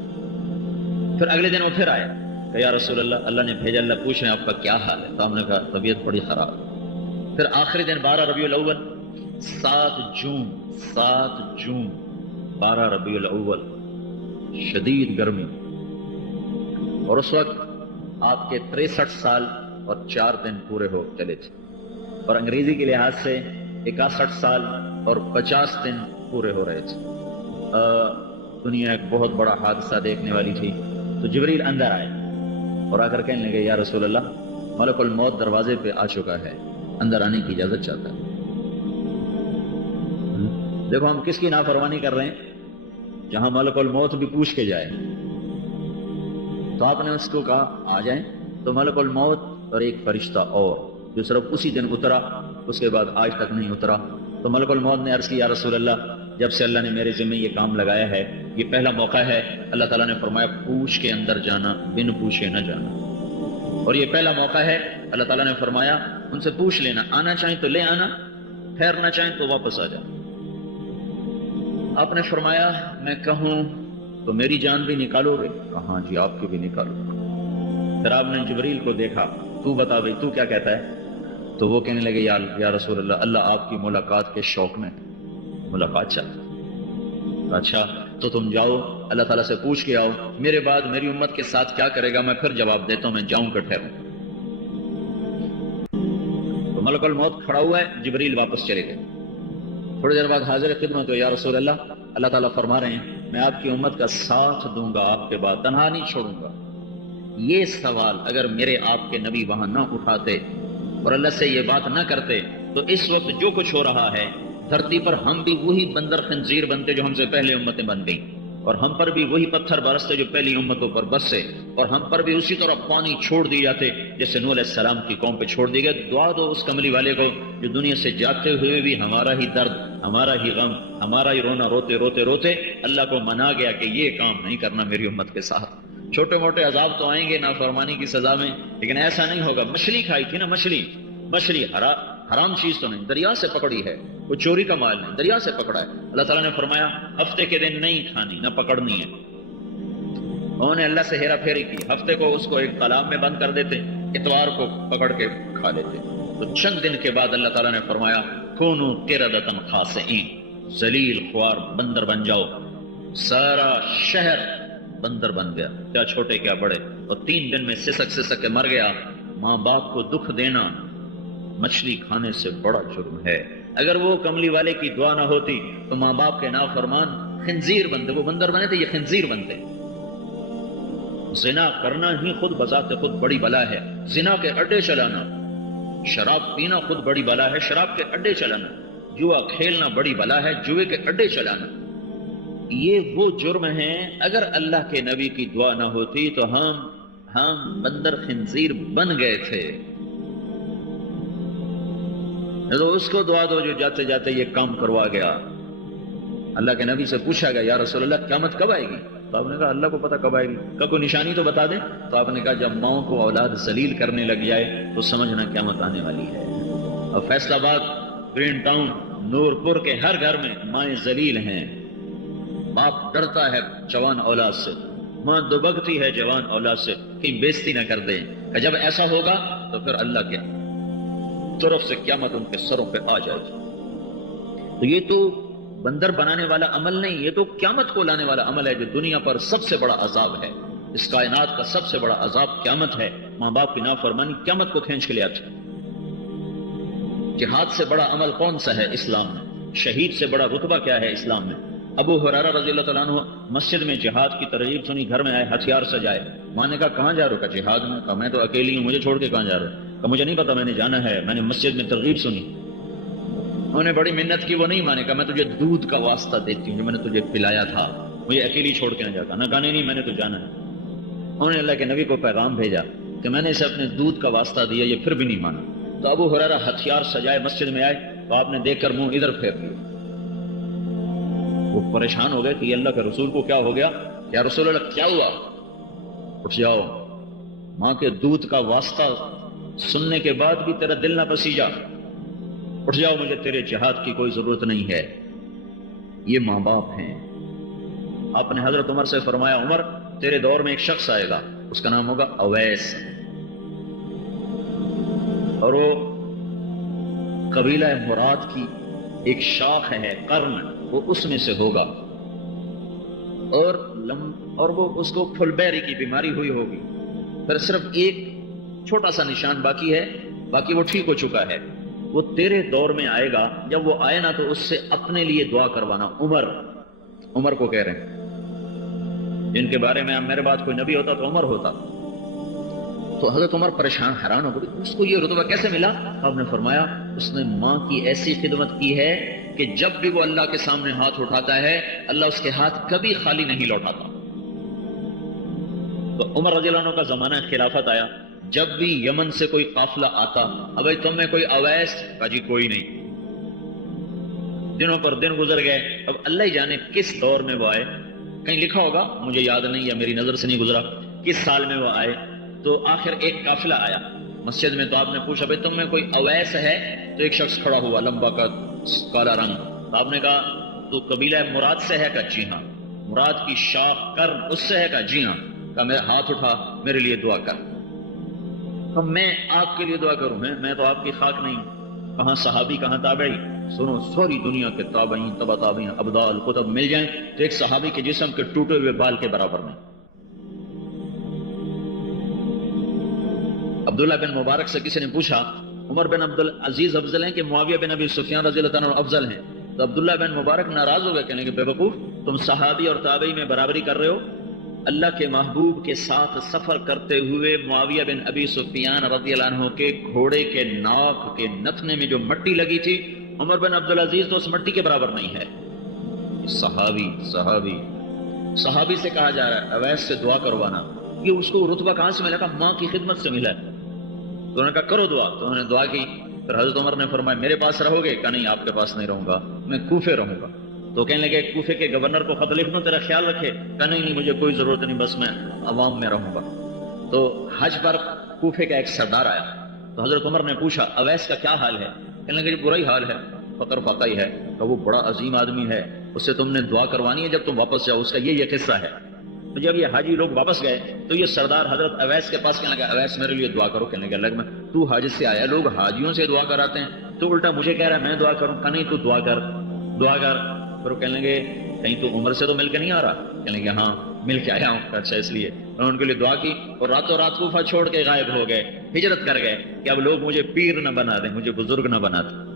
پھر اگلے دن وہ پھر آیا کہ یا رسول اللہ اللہ نے بھیجا، اللہ پوچھ رہے ہیں آپ کا کیا حال ہے. تو آپ نے کہا طبیعت بڑی خراب. پھر آخری دن 12 ربیع الاول 7 جون 12 ربیع الاول شدید گرمی، اور اس وقت آپ کے 63 سال اور 4 دن پورے ہو چلے تھے، اور انگریزی کے لحاظ سے 61 سال اور 50 دن پورے ہو رہے تھے. دنیا ایک بہت بڑا حادثہ دیکھنے والی تھی. تو جبریل اندر آئے اور آ کر کہنے لگے یا رسول اللہ ملک الموت دروازے پہ آ چکا ہے، اندر آنے کی اجازت چاہتا ہے. دیکھو ہم کس کی نافرمانی کر رہے ہیں، جہاں ملک الموت بھی پوچھ کے جائے. تو آپ نے اس کو کہا آ جائیں. تو ملک الموت اور ایک فرشتہ اور جو صرف اسی دن اترا، اس کے بعد آج تک نہیں اترا. تو ملک الموت نے عرض کی یا رسول اللہ جب سے اللہ نے میرے ذمہ یہ کام لگایا ہے یہ پہلا موقع ہے. اللہ تعالیٰ نے فرمایا پوچھ کے اندر جانا، بن پوچھے نہ جانا. اور یہ پہلا موقع ہے، اللہ تعالیٰ نے فرمایا ان سے پوچھ لینا، آنا چاہیں تو لے آنا، ٹھہرنا چاہیں تو واپس آ جانا. آپ نے فرمایا میں کہوں تو میری جان بھی نکالو گے؟ کہاں جی آپ کی بھی نکالو. پھر آپ نے جبریل کو دیکھا، تو بتا بھائی تو کیا کہتا ہے؟ تو وہ کہنے لگے یا رسول اللہ اللہ آپ کی ملاقات کے شوق میں ملاقات چاہتا. اچھا تو تم جاؤ اللہ تعالیٰ سے پوچھ کے آؤ، میرے بعد میری امت کے ساتھ کیا کرے گا میں پھر جواب دیتا ہوں، میں جاؤں کہ ٹھہروں. تو ملک الموت کھڑا ہوا ہے، جبریل واپس چلے گئے. تھوڑی دیر بعد حاضر خدمت ہو یا رسول اللہ اللہ تعالیٰ فرما رہے ہیں میں آپ کی امت کا ساتھ دوں گا، آپ کے بعد تنہا نہیں چھوڑوں گا. یہ سوال اگر میرے آپ کے نبی وہاں نہ اٹھاتے اور اللہ سے یہ بات نہ کرتے تو اس وقت جو کچھ ہو رہا ہے دھرتی پر ہم بھی وہی بندر خنزیر بنتے جو ہم سے پہلے امتیں بن گئیں، اور ہم پر بھی وہی پتھر برستے جو پہلی امتوں پر برسے، اور ہم پر بھی اسی طرح پانی چھوڑ دی جاتے جیسے نوح علیہ السلام کی قوم پہ چھوڑ دی گئے. دعا دو اس کملی والے کو جو دنیا سے جاتے ہوئے بھی ہمارا ہی درد، ہمارا ہی غم، ہمارا ہی رونا روتے روتے روتے اللہ کو منا گیا کہ یہ کام نہیں کرنا میری امت کے ساتھ. چھوٹے موٹے عذاب تو آئیں گے نافرمانی کی سزا میں، لیکن ایسا نہیں ہوگا. مچھلی کھائی تھی نا، مچھلی حرام چیز تو نہیں، دریا سے پکڑی ہے، وہ چوری کا مال نہیں، دریا سے پکڑا ہے. اللہ تعالیٰ نے فرمایا ہفتے کے دن نہیں کھانی نہ پکڑنی ہے. انہوں نے اللہ سے ہیرا پھیری کی، ہفتے کو اس کو ایک تالاب میں بند کر دیتے، اتوار کو پکڑ کے کھا لیتے. تو چند دن کے بعد اللہ تعالیٰ نے فرمایا کونوا قردۃ خاسئین، ذلیل خوار بندر بن جاؤ. سارا شہر بندر بن گیا، کیا چھوٹے کیا بڑے، اور 3 دن میں سسک کے مر گیا. ماں باپ کو دکھ دینا مچھلی کھانے سے بڑا جرم ہے. اگر وہ کملی والے کی دعا نہ ہوتی تو ماں باپ کے نافرمان خنزیر بنتے. وہ بندر بنے تھے، یہ خنزیر بنتے. زنا کرنا ہی خود بذات خود بڑی بلا ہے. زنا کے اڈے چلانا، شراب پینا خود بڑی بلا ہے، شراب کے اڈے چلانا، جوا کھیلنا بڑی بلا ہے، جوئے کے اڈے چلانا. یہ وہ جرم ہیں. اگر اللہ کے نبی کی دعا نہ ہوتی تو ہم بندر خنزیر بن گئے تھے. تو اس کو دعا دو جو جاتے جاتے یہ کام کروا گیا. اللہ کے نبی سے پوچھا گیا یا رسول اللہ قیامت کب آئے گی؟ تو آپ نے کہا اللہ کو پتہ کب آئے گی، کا کوئی نشانی تو بتا دیں. تو آپ نے کہا جب ماؤں کو اولاد ذلیل کرنے لگ جائے تو سمجھنا قیامت آنے والی ہے. اور فیصل آباد، گرین ٹاؤن، نور پور کے ہر گھر میں مائیں ذلیل ہیں. باپ ڈرتا ہے جوان اولاد سے، ماں دبکتی ہے جوان اولاد سے کہیں بےزتی نہ کر دیں. کہ جب ایسا ہوگا تو پھر اللہ کے طرف سے قیامت ان کے سروں پہ آ جائے گی. تو یہ تو بندر بنانے والا عمل نہیں، یہ تو قیامت کو لانے والا عمل ہے جو دنیا پر سب سے بڑا عذاب ہے. اس کائنات کا سب سے بڑا عذاب قیامت ہے. ماں باپ کی نافرمانی قیامت کو کھینچ کے لے آتی. جہاد سے بڑا عمل کون سا ہے اسلام میں؟ شہید سے بڑا رتبہ کیا ہے اسلام میں؟ ابو ہریرہ رضی اللہ تعالیٰ عنہ مسجد میں جہاد کی ترغیب سنی، گھر میں آئے ہتھیار سجائے. ماں نے کہا کہاں جا رہا؟ کہا جہاد میں. کہا میں تو اکیلی ہوں، مجھے چھوڑ کے کہاں جا رہا؟ کہا مجھے نہیں پتا، میں نے جانا ہے، میں نے مسجد میں ترغیب سنی. انہوں نے بڑی منت کی، وہ نہیں مانے. کہا میں تجھے دودھ کا واسطہ دیتی ہوں جو میں نے تجھے پلایا تھا، مجھے اکیلی چھوڑ کے نہ جا. نہ کہا نہیں میں نے تو جانا ہے. انہوں نے اللہ کے نبی کو پیغام بھیجا کہ میں نے اسے اپنے دودھ کا واسطہ دیا، یہ پھر بھی نہیں مانا. تو ابو ہریرہ ہتھیار سجائے مسجد میں آئے تو آپ نے دیکھ کر منہ ادھر پھیر لیا. وہ پریشان ہو گئے کہ اللہ کے رسول کو کیا ہو گیا. یا رسول اللہ کیا ہوا؟ اٹھ جاؤ، ماں کے دودھ کا واسطہ سننے کے بعد بھی تیرا دل نہ پسیجا، اٹھ جاؤ، مجھے تیرے جہاد کی کوئی ضرورت نہیں ہے. یہ ماں باپ ہیں. آپ نے حضرت عمر سے فرمایا عمر تیرے دور میں ایک شخص آئے گا، اس کا نام ہوگا اویس، اور وہ قبیلہ مراد کی ایک شاخ ہے قرن، وہ اس میں سے ہوگا. اور وہ اس کو پھلبیری کی بیماری ہوئی ہوگی. پھر صرف ایک چھوٹا سا نشان باقی ہے، باقی وہ ٹھیک ہو چکا ہے. وہ تیرے دور میں آئے گا. جب وہ آئے نا تو اس سے اپنے لیے دعا کروانا. عمر کو کہہ رہے ہیں جن کے بارے میں میرے بعد کوئی نبی ہوتا تو عمر ہوتا. تو حضرت عمر پریشان حیران ہو گئے، اس کو یہ رتبہ کیسے ملا؟ آپ نے فرمایا اس نے ماں کی ایسی خدمت کی ہے کہ جب بھی وہ اللہ کے سامنے ہاتھ اٹھاتا ہے اللہ اس کے ہاتھ کبھی خالی نہیں لوٹاتا. تو عمر رضی اللہ عنہ کا زمانہ خلافت آیا، جب بھی یمن سے کوئی قافلہ آتا، ابھی تم میں کوئی اویس؟ کہا جی کوئی نہیں. دنوں پر دن گزر گئے. اب اللہ ہی جانے کس دور میں وہ آئے، کہیں لکھا ہوگا مجھے یاد نہیں یا میری نظر سے نہیں گزرا کس سال میں وہ آئے. تو آخر ایک قافلہ آیا مسجد میں. تو آپ نے پوچھا بھائی تم میں کوئی اویس ہے؟ تو ایک شخص کھڑا ہوا لمبا کا کالا رنگ. تو آپ نے کہا تو قبیلہ مراد سے ہے؟ کہا جی ہاں. مراد کی شاخ کرن اس سے ہے؟ کہا جی ہاں. کہا میرا ہاتھ اٹھا میرے لیے دعا کر. کہا میں آپ کے لیے دعا کروں؟ میں تو آپ کی خاک نہیں ہوں. کہاں صحابی کہاں تابعی؟ سنو سوری دنیا کے تابعین تبع تابعین ابدال قطب مل جائیں تو ایک صحابی کے جسم کے ٹوٹے ہوئے بال کے برابر نہیں. عبداللہ بن مبارک سے کسی نے پوچھا عمر بن عبدالعزیز افضل ہیں کہ معاویہ بن ابی سفیان رضی اللہ عنہ افضل ہیں؟ تو عبداللہ بن مبارک ناراض ہو گئے، کہنے کہ بے وقوف، تم صحابی اور تابعی میں برابری کر رہے ہو. اللہ کے محبوب کے ساتھ سفر کرتے ہوئے معاویہ بن ابی سفیان رضی اللہ عنہ کے گھوڑے کے ناک کے نتنے میں جو مٹی لگی تھی عمر بن عبدالعزیز تو اس مٹی کے برابر نہیں ہے. صحابی سے کہا جا رہا ہے اویس سے دعا کروانا. یہ اس کو رتبہ کہاں سے ملا؟ کہا ماں کی خدمت سے ملا ہے. تو انہوں نے کہا کرو دعا. تو انہوں نے دعا کی. پھر حضرت عمر نے فرمایا میرے پاس رہو گے؟ کہا نہیں آپ کے پاس نہیں رہوں گا، میں کوفے رہوں گا. تو کہنے لگے کوفے کے گورنر کو خط لکھ دوں تیرا خیال رکھے؟ کہا نہیں مجھے کوئی ضرورت نہیں، بس میں عوام میں رہوں گا. تو حج پر کوفے کا ایک سردار آیا تو حضرت عمر نے پوچھا اویس کا کیا حال ہے؟ کہنے لگے برا ہی حال ہے، فقر فاقہ ہی ہے. کہ وہ بڑا عظیم آدمی ہے، اس سے تم نے دعا کروانی ہے جب تم واپس جاؤ، اس کا یہ قصہ ہے. تو جب یہ حاجی لوگ واپس گئے تو یہ سردار حضرت اویس کے پاس کہنے لگا اویس میرے لیے دعا کرو. کہنے لگا اللہ میں تو حاج سے آیا, لوگ حاجیوں سے دعا کراتے ہیں, تو الٹا مجھے کہہ رہا ہے میں دعا کروں. کہ نہیں تو دعا کر دعا کر. پھر وہ کہنے لگے کہیں تو عمر سے تو مل کے نہیں آ رہا؟ کہنے لگے ہاں مل کے آیا ہوں. اچھا اس لیے انہوں نے ان کے لیے دعا کی اور راتوں رات کوفہ چھوڑ کے غائب ہو گئے, ہجرت کر گئے کہ اب لوگ مجھے پیر نہ بنا دیں, مجھے بزرگ نہ بنا دیں.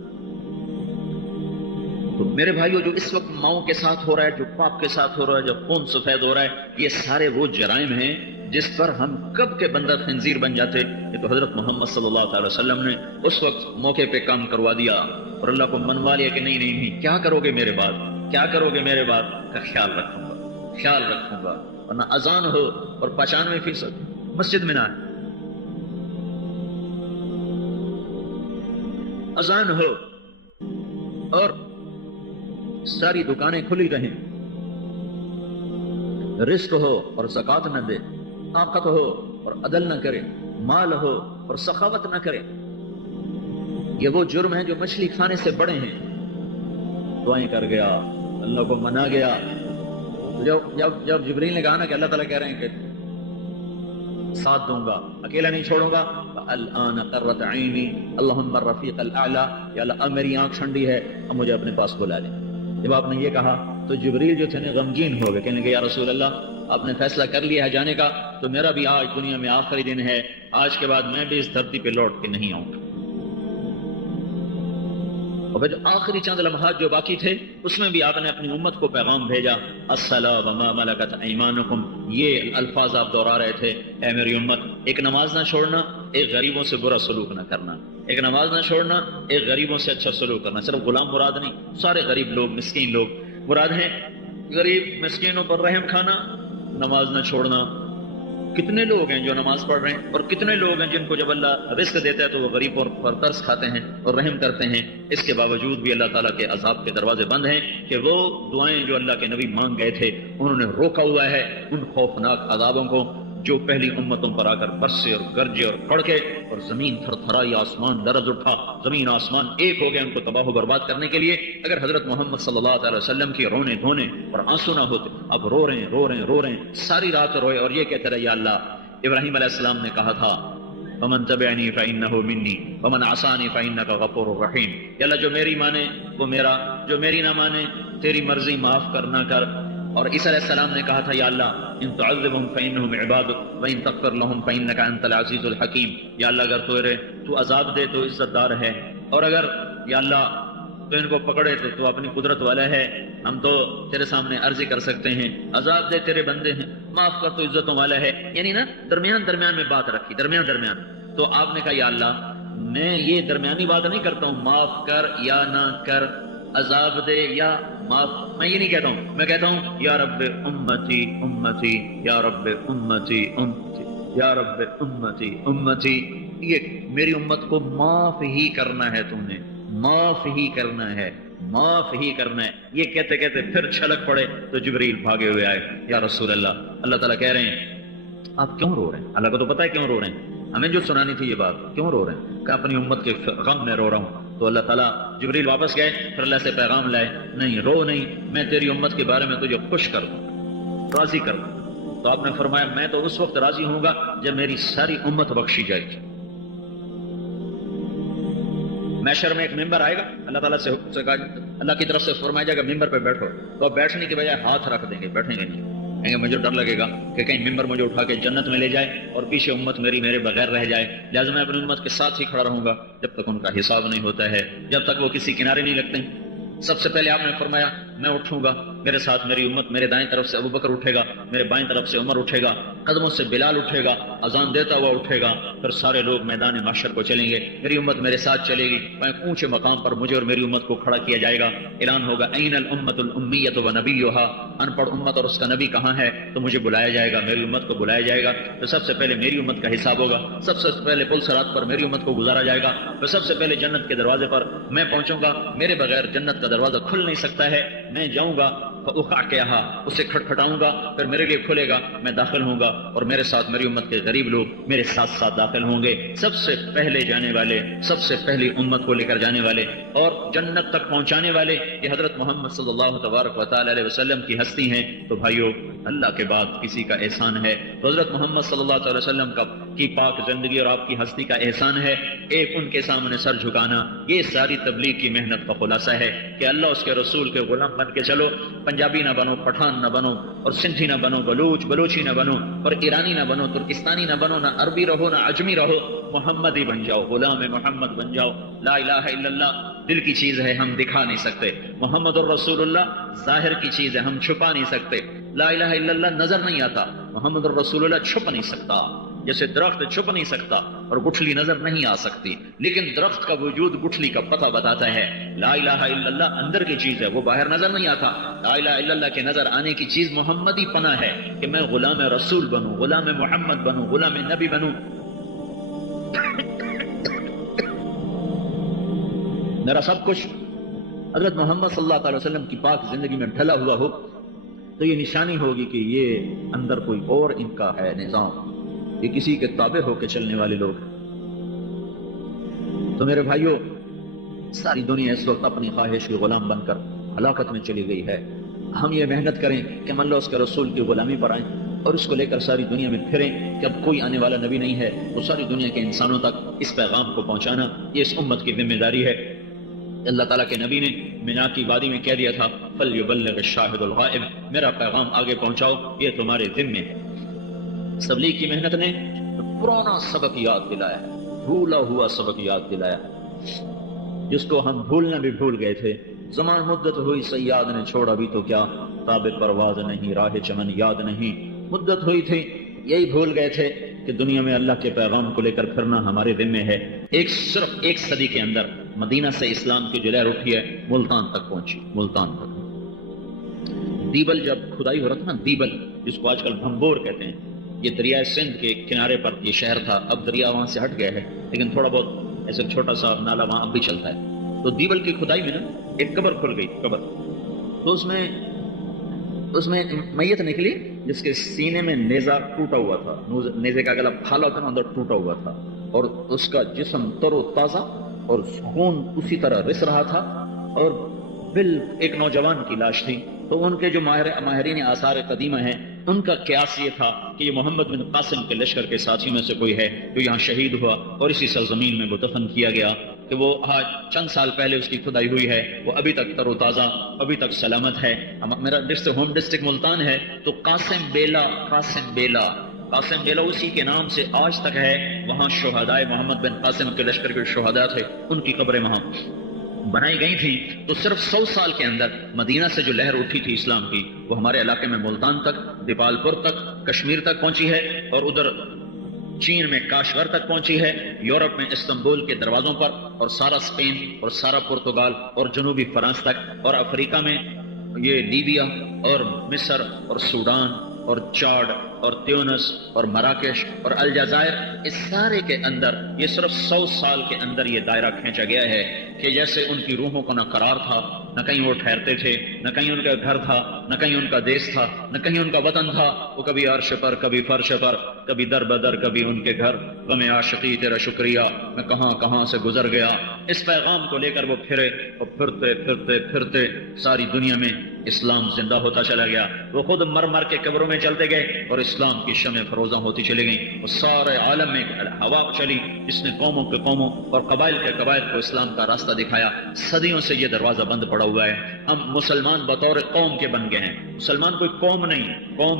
تو میرے بھائیو جو اس وقت ماؤں کے ساتھ ہو رہا ہے, جو پاپ کے ساتھ ہو رہا ہے, جو خون سفید ہو رہا ہے, یہ سارے وہ جرائم ہیں جس پر ہم کب کے بندہ خنزیر بن جاتے. یہ تو حضرت محمد صلی اللہ تعالی وسلم نے اس وقت موقع پہ کام کروا دیا اور اللہ کو منوا لیا کہ نہیں نہیں نہیں کیا کرو گے میرے بعد, کیا کرو گے میرے بعد کا خیال رکھوں گا, خیال رکھوں گا. ورنہ اذان ہو اور 95% مسجد میں نہ آئے, اذان ہو اور ساری دکانیں کھلی رہیں, رزق ہو اور زکات نہ دے, طاقت ہو اور عدل نہ کرے, مال ہو اور سخاوت نہ کرے. یہ وہ جرم ہیں جو مچھلی کھانے سے بڑے ہیں. دعائیں کر گیا, اللہ کو منا گیا. جب جبریل نے کہا نا کہ اللہ تعالیٰ کہہ رہے ہیں کہ ساتھ دوں گا, اکیلا نہیں چھوڑوں گا, الآن قرۃ عینی اللہم الرفیق الاعلی, یا اللہ اب میری آنکھ ٹھنڈی ہے, اب مجھے اپنے پاس بلا لیں. جب آپ نے یہ کہا تو جبریل جو تھے نا غمگین ہو گئے, کہنے لگے یا رسول اللہ آپ نے فیصلہ کر لیا ہے جانے کا, تو میرا بھی آج دنیا میں آخری دن ہے, آج کے بعد میں بھی اس دھرتی پہ لوٹ کے نہیں آؤں گا. اور پھر آخری چند لمحات جو باقی تھے اس میں بھی آپ نے اپنی امت کو پیغام بھیجا, الصلاۃ وما ملکت ایمانکم. یہ الفاظ آپ دہرا رہے تھے, اے میری امت ایک نماز نہ چھوڑنا, ایک غریبوں سے برا سلوک نہ کرنا, ایک نماز نہ چھوڑنا, ایک غریبوں سے اچھا سلوک کرنا. صرف غلام مراد نہیں, سارے غریب لوگ, مسکین لوگ مراد ہیں. غریب مسکینوں پر رحم کھانا, نماز نہ چھوڑنا. کتنے لوگ ہیں جو نماز پڑھ رہے ہیں اور کتنے لوگ ہیں جن کو جب اللہ رزق دیتا ہے تو وہ غریبوں پر ترس کھاتے ہیں اور رحم کرتے ہیں. اس کے باوجود بھی اللہ تعالیٰ کے عذاب کے دروازے بند ہیں کہ وہ دعائیں جو اللہ کے نبی مانگ گئے تھے انہوں نے روکا ہوا ہے ان خوفناک عذابوں کو جو پہلی امتوں پر آ کر برسے اور گرجے اور کھڑکے اور زمین تھر تھرائی, آسمان لرز اٹھا, زمین آسمان ایک ہو گئے ان کو تباہ و برباد کرنے کے لیے. اگر حضرت محمد صلی اللہ تعالی وسلم کی رونے دھونے اور آنسو نہ ہوتے, اب رو رہے ہیں رو رہے ہیں رو رہے ہیں, ساری رات روئے اور یہ کہتے رہے یا اللہ ابراہیم علیہ السلام نے کہا تھا فمن تبعنی فإنہ منی ومن عصانی فإنک غفور رحیم. یا اللہ جو میری مانے وہ میرا, جو میری نہ مانے تیری مرضی معاف کرنا کر. اور عیسیٰ علیہ السلام نے کہا تھا یا اللہ ان تعذبهم فإنهم عبادک وإن تغفر لهم فإنک انت العزیز الحکیم. یا اللہ اگر تو عذاب دے تو عزت دار ہے, اور اگر یا اللہ تو ان کو پکڑے تو اپنی قدرت والا ہے, ہم تو تیرے سامنے عرضی کر سکتے ہیں. عذاب دے تیرے بندے ہیں, معاف کر تو عزتوں والا ہے. یعنی نا درمیان میں بات رکھی, درمیان. تو آپ نے کہا یا اللہ میں یہ درمیانی بات نہیں کرتا ہوں, معاف کر یا نہ کر, عذاب دے یا معاف, میں یہ نہیں کہتا ہوں. میں کہتا ہوں یا رب امتی امتی, یا رب امتی امتی, یا رب امتی امتی. یہ میری امت کو معاف ہی کرنا ہے, تم نے معاف ہی کرنا ہے, معاف ہی کرنا ہے. یہ کہتے کہتے پھر چھلک پڑے تو جبریل بھاگے ہوئے آئے, یا رسول اللہ, اللہ تعالیٰ کہہ رہے ہیں آپ کیوں رو رہے ہیں؟ اللہ کو تو پتا ہے کیوں رو رہے ہیں, ہمیں جو سنانی تھی یہ بات, کیوں رو رہے ہیں؟ کہ اپنی امت کے غم میں رو رہا ہوں. تو اللہ تعالیٰ جبریل واپس گئے, پھر اللہ سے پیغام لائے, نہیں رو نہیں, میں تیری امت کے بارے میں تجھے خوش کر دوں, راضی کر دوں. تو آپ نے فرمایا میں تو اس وقت راضی ہوں گا جب میری ساری امت بخشی جائے گی. محشر میں ایک ممبر آئے گا, اللہ تعالیٰ سے اللہ کی طرف سے فرمایا جائے گا ممبر پہ بیٹھو, تو آپ بیٹھنے کی بجائے ہاتھ رکھ دیں گے, بیٹھیں گے نہیں. مجھے ڈر لگے گا کہ کہیں ممبر مجھے اٹھا کے جنت میں لے جائے اور پیچھے امت میرے بغیر رہ جائے. لہٰذا میں اپنی امت کے ساتھ ہی کھڑا رہوں گا جب تک ان کا حساب نہیں ہوتا ہے, جب تک وہ کسی کنارے نہیں لگتے. سب سے پہلے آپ نے فرمایا میں اٹھوں گا, میرے ساتھ میری امت, میرے دائیں طرف سے ابوبکر اٹھے گا, میرے بائیں طرف سے عمر اٹھے گا, قدموں سے بلال اٹھے گا, اذان دیتا ہوا اٹھے گا. پھر سارے لوگ میدان محشر کو چلیں گے, میری امت میرے ساتھ چلے گی. اونچے مقام پر مجھے اور میری امت کو کھڑا کیا جائے گا. اعلان ہوگا این الامۃ الامیۃ ونبیھا, ان پڑھ امت اور اس کا نبی کہاں ہے؟ تو مجھے بلایا جائے گا, میری امت کو بلایا جائے گا. تو سب سے پہلے میری امت کا حساب ہوگا, سب سے پہلے پل صراط پر میری امت کو گزارا جائے گا. تو سب سے پہلے جنت کے دروازے پر میں پہنچوں گا, میرے بغیر جنت کا دروازہ کھل نہیں سکتا ہے. میں جاؤں گا فاقعھا, اسے کھٹکھٹاؤں گا, پھر میرے لیے کھلے گا, میں داخل ہوں گا اور میرے ساتھ میری امت کے غریب لوگ میرے ساتھ ساتھ داخل ہوں گے. سب سے پہلے جانے والے, سب سے پہلی امت کو لے کر جانے والے اور جنت تک پہنچانے والے یہ حضرت محمد صلی اللہ تبارک و تعالی علیہ وسلم کی ہستی ہیں. تو بھائیو اللہ کے بعد کسی کا احسان ہے تو حضرت محمد صلی اللہ علیہ وسلم کی پاک زندگی اور آپ کی ہستی کا احسان ہے. ایک ان کے سامنے سر جھکانا، یہ ساری تبلیغ کی محنت کا خلاصہ ہے کہ اللہ اس کے رسول کے غلام بن کے چلو. پنجابی نہ بنو، پٹھان نہ بنو، اور سندھی نہ بنو، بلوچی نہ بنو، اور ایرانی نہ بنو، ترکستانی نہ بنو، نہ عربی رہو نہ عجمی رہو، محمدی بن جاؤ، غلام محمد بن جاؤ. لا الہ الا اللہ دل کی چیز ہے، ہم دکھا نہیں سکتے. محمد الرسول اللہ ظاہر کی چیز ہے، ہم چھپا نہیں سکتے. لا الہ الا اللہ نظر نہیں آتا، محمد الرسول اللہ چھپ نہیں سکتا. جیسے درخت چھپ نہیں سکتا اور گٹھلی نظر نہیں آ سکتی، لیکن درخت کا وجود گٹھلی کا پتہ بتاتا ہے. لا الہ الا اللہ اندر کی چیز ہے، وہ باہر نظر نہیں آتا. لا الہ الا اللہ کے نظر آنے کی چیز محمدی پناہ ہے کہ میں غلام رسول بنوں، غلام محمد بنوں، غلام نبی بنوں. میرا سب کچھ حضرت محمد صلی اللہ علیہ وسلم کی پاک زندگی میں ڈھلا ہوا ہو تو یہ نشانی ہوگی کہ یہ اندر کوئی اور ان کا ہے نظام، یہ کسی کے تابع ہو کے چلنے والے لوگ. تو میرے بھائیوں، ساری دنیا اس وقت اپنی خواہش کے غلام بن کر ہلاکت میں چلی گئی ہے. ہم یہ محنت کریں کہ ہم اللہ اس کے رسول کی غلامی پر آئیں اور اس کو لے کر ساری دنیا میں پھریں کہ اب کوئی آنے والا نبی نہیں ہے، تو ساری دنیا کے انسانوں تک اس پیغام کو پہنچانا یہ اس امت کی ذمہ داری ہے. اللہ تعالیٰ کے نبی نے مینا کی وادی میں کہہ دیا تھا فَلْيُبَلِّغِ الشَّاهِدُ الْغَائِبُ، میرا پیغام آگے پہنچاؤ، یہ تمہارے ذمے ہے. تبلیغ کی محنت نے پرانا سبق یاد دلایا، بھولا ہوا سبق یاد دلایا، جس کو ہم بھولنا بھی بھول گئے تھے. زمان مدت ہوئی صیاد نے چھوڑا بھی تو کیا، تاب پرواز نہیں راہ چمن یاد نہیں. مدت ہوئی تھی، یہی بھول گئے تھے کہ دنیا میں اللہ کے پیغام کو لے کر پھرنا ہمارے ذمے ہے. صرف ایک صدی کے اندر مدینہ سے اسلام کی جو لہر اٹھی ہے ملتان تک پہنچی. ملتان تک دیبل جب کھدائی ہو رہا تھا نا، دیبل جس کو آج کل بھمبور کہتے ہیں، یہ دریائے سندھ کے کنارے پر یہ شہر تھا. اب دریا وہاں سے ہٹ گیا ہے لیکن تھوڑا بہت ایسے چھوٹا سا نالا وہاں اب بھی چلتا ہے. تو دیبل کی کھدائی میں نا ایک قبر کھل گئی، قبر. تو اس میں میت نکلی جس کے سینے میں نیزہ ٹوٹا ہوا تھا، نیزے کا گلا پھالا تھا، اندر ٹوٹا ہوا تا، اور اس کا جسم تر و تازہ اور خون اسی طرح رس رہا تھا، اور ایک نوجوان کی لاش تھی. تو ان کے جو ماہرین آثار قدیمہ ہیں ان کا قیاس یہ تھا کہ یہ محمد بن قاسم کے لشکر کے ساتھیوں میں سے کوئی ہے جو یہاں شہید ہوا اور اسی سرزمین میں وہ دفن کیا گیا، کہ وہ آج چند سال پہلے اس کی کھدائی ہوئی ہے، وہ ابھی تک تر و تازہ، ابھی تک سلامت ہے. میرا ہوم ڈسٹرکٹ ملتان ہے، تو قاسم بیلا اسی کے نام سے آج تک ہے. وہاں شہدائے محمد بن قاسم کے لشکر کے شہداء تھے، ان کی قبریں وہاں بنائی گئی تھی. تو صرف 100 سال کے اندر مدینہ سے جو لہر اٹھی تھی اسلام کی، وہ ہمارے علاقے میں ملتان تک، دیپال پور تک، کشمیر تک پہنچی ہے، اور ادھر چین میں کاشغر تک پہنچی ہے، یورپ میں استنبول کے دروازوں پر، اور سارا اسپین اور سارا پرتگال اور جنوبی فرانس تک، اور افریقہ میں یہ لیبیا اور مصر اور سوڈان اور چاڈ اور تیونس اور مراکش اور الجزائر، اس سارے کے اندر یہ صرف 100 سال کے اندر یہ دائرہ کھینچا گیا ہے کہ جیسے ان کی روحوں کو نہ قرار تھا، نہ کہیں وہ ٹھہرتے تھے، نہ کہیں ان کا گھر تھا، نہ کہیں ان کا دیس تھا، نہ کہیں ان کا وطن تھا. وہ کبھی عرش پر، کبھی فرش پر، کبھی در بدر، کبھی ان کے گھر. غم عاشقی تیرا شکریہ، میں کہاں سے گزر گیا. اس پیغام کو لے کر وہ پھرے، اور پھرتے ساری دنیا میں اسلام زندہ ہوتا چلا گیا. وہ خود مر کے قبروں میں چلتے گئے اور اسلام کی شمع فروزاں ہوتی چلی گئیں. وہ سارے عالم میں ہوا چلی جس نے قوموں کے قوموں اور قبائل کے قبائل کو اسلام کا راستہ دکھایا. صدیوں سے یہ دروازہ بند پڑا ہوا ہے. ہم مسلمان بطور قوم کے بن گئے ہیں. مسلمان کوئی قوم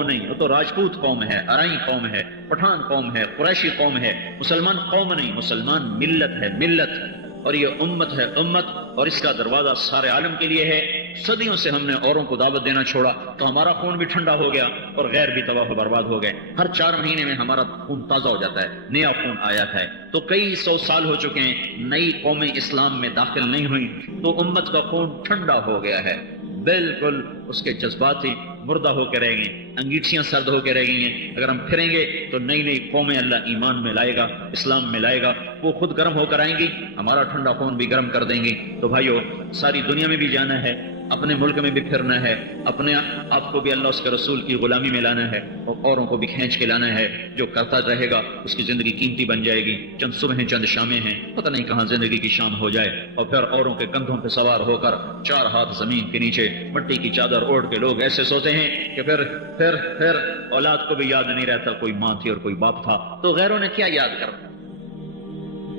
نہیں، وہ تو راجپوت قوم ہے، ارائی قوم ہے، پٹھان قوم ہے، قریشی قوم ہے. مسلمان قوم نہیں، مسلمان ملت ہے، ملت. اور یہ امت ہے، امت، اور اس کا دروازہ سارے عالم کے لیے ہے. صدیوں سے ہم نے اوروں کو دعوت دینا چھوڑا تو ہمارا خون بھی ٹھنڈا ہو گیا اور غیر بھی تباہ و برباد ہو گئے. ہر 4 مہینے میں ہمارا خون تازہ ہو جاتا ہے، نیا خون آیا ہے. تو کئی 100 سال ہو چکے ہیں، نئی قومیں اسلام میں داخل نہیں ہوئی، تو امت کا خون ٹھنڈا ہو گیا ہے. بالکل اس کے جذبات ہی مردہ ہو کے رہ گئے، انگیٹھیاں سرد ہو کے رہ گئی ہیں. اگر ہم پھریں گے تو نئی قومیں اللہ ایمان میں لائے گا، اسلام میں لائے گا. وہ خود گرم ہو کر آئیں گی، ہمارا ٹھنڈا خون بھی گرم کر دیں گی. تو بھائیو، ساری دنیا میں بھی جانا ہے، اپنے ملک میں بھی پھرنا ہے، اپنے آپ کو بھی اللہ اس کے رسول کی غلامی میں لانا ہے، اور اوروں کو بھی کھینچ کے لانا ہے۔ جو کرتا رہے گا اس کی زندگی قیمتی بن جائے گی۔ چند صبح چند شامیں ہیں، پتہ نہیں کہاں زندگی کی شام ہو جائے، اور پھر اوروں کے کندھوں پہ سوار ہو کر 4 ہاتھ زمین کے نیچے مٹی کی چادر اوڑھ کے لوگ ایسے سوتے ہیں کہ پھر اولاد کو بھی یاد نہیں رہتا کوئی ماں تھی اور کوئی باپ تھا، تو غیروں نے کیا یاد کرنا؟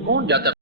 کون جاتا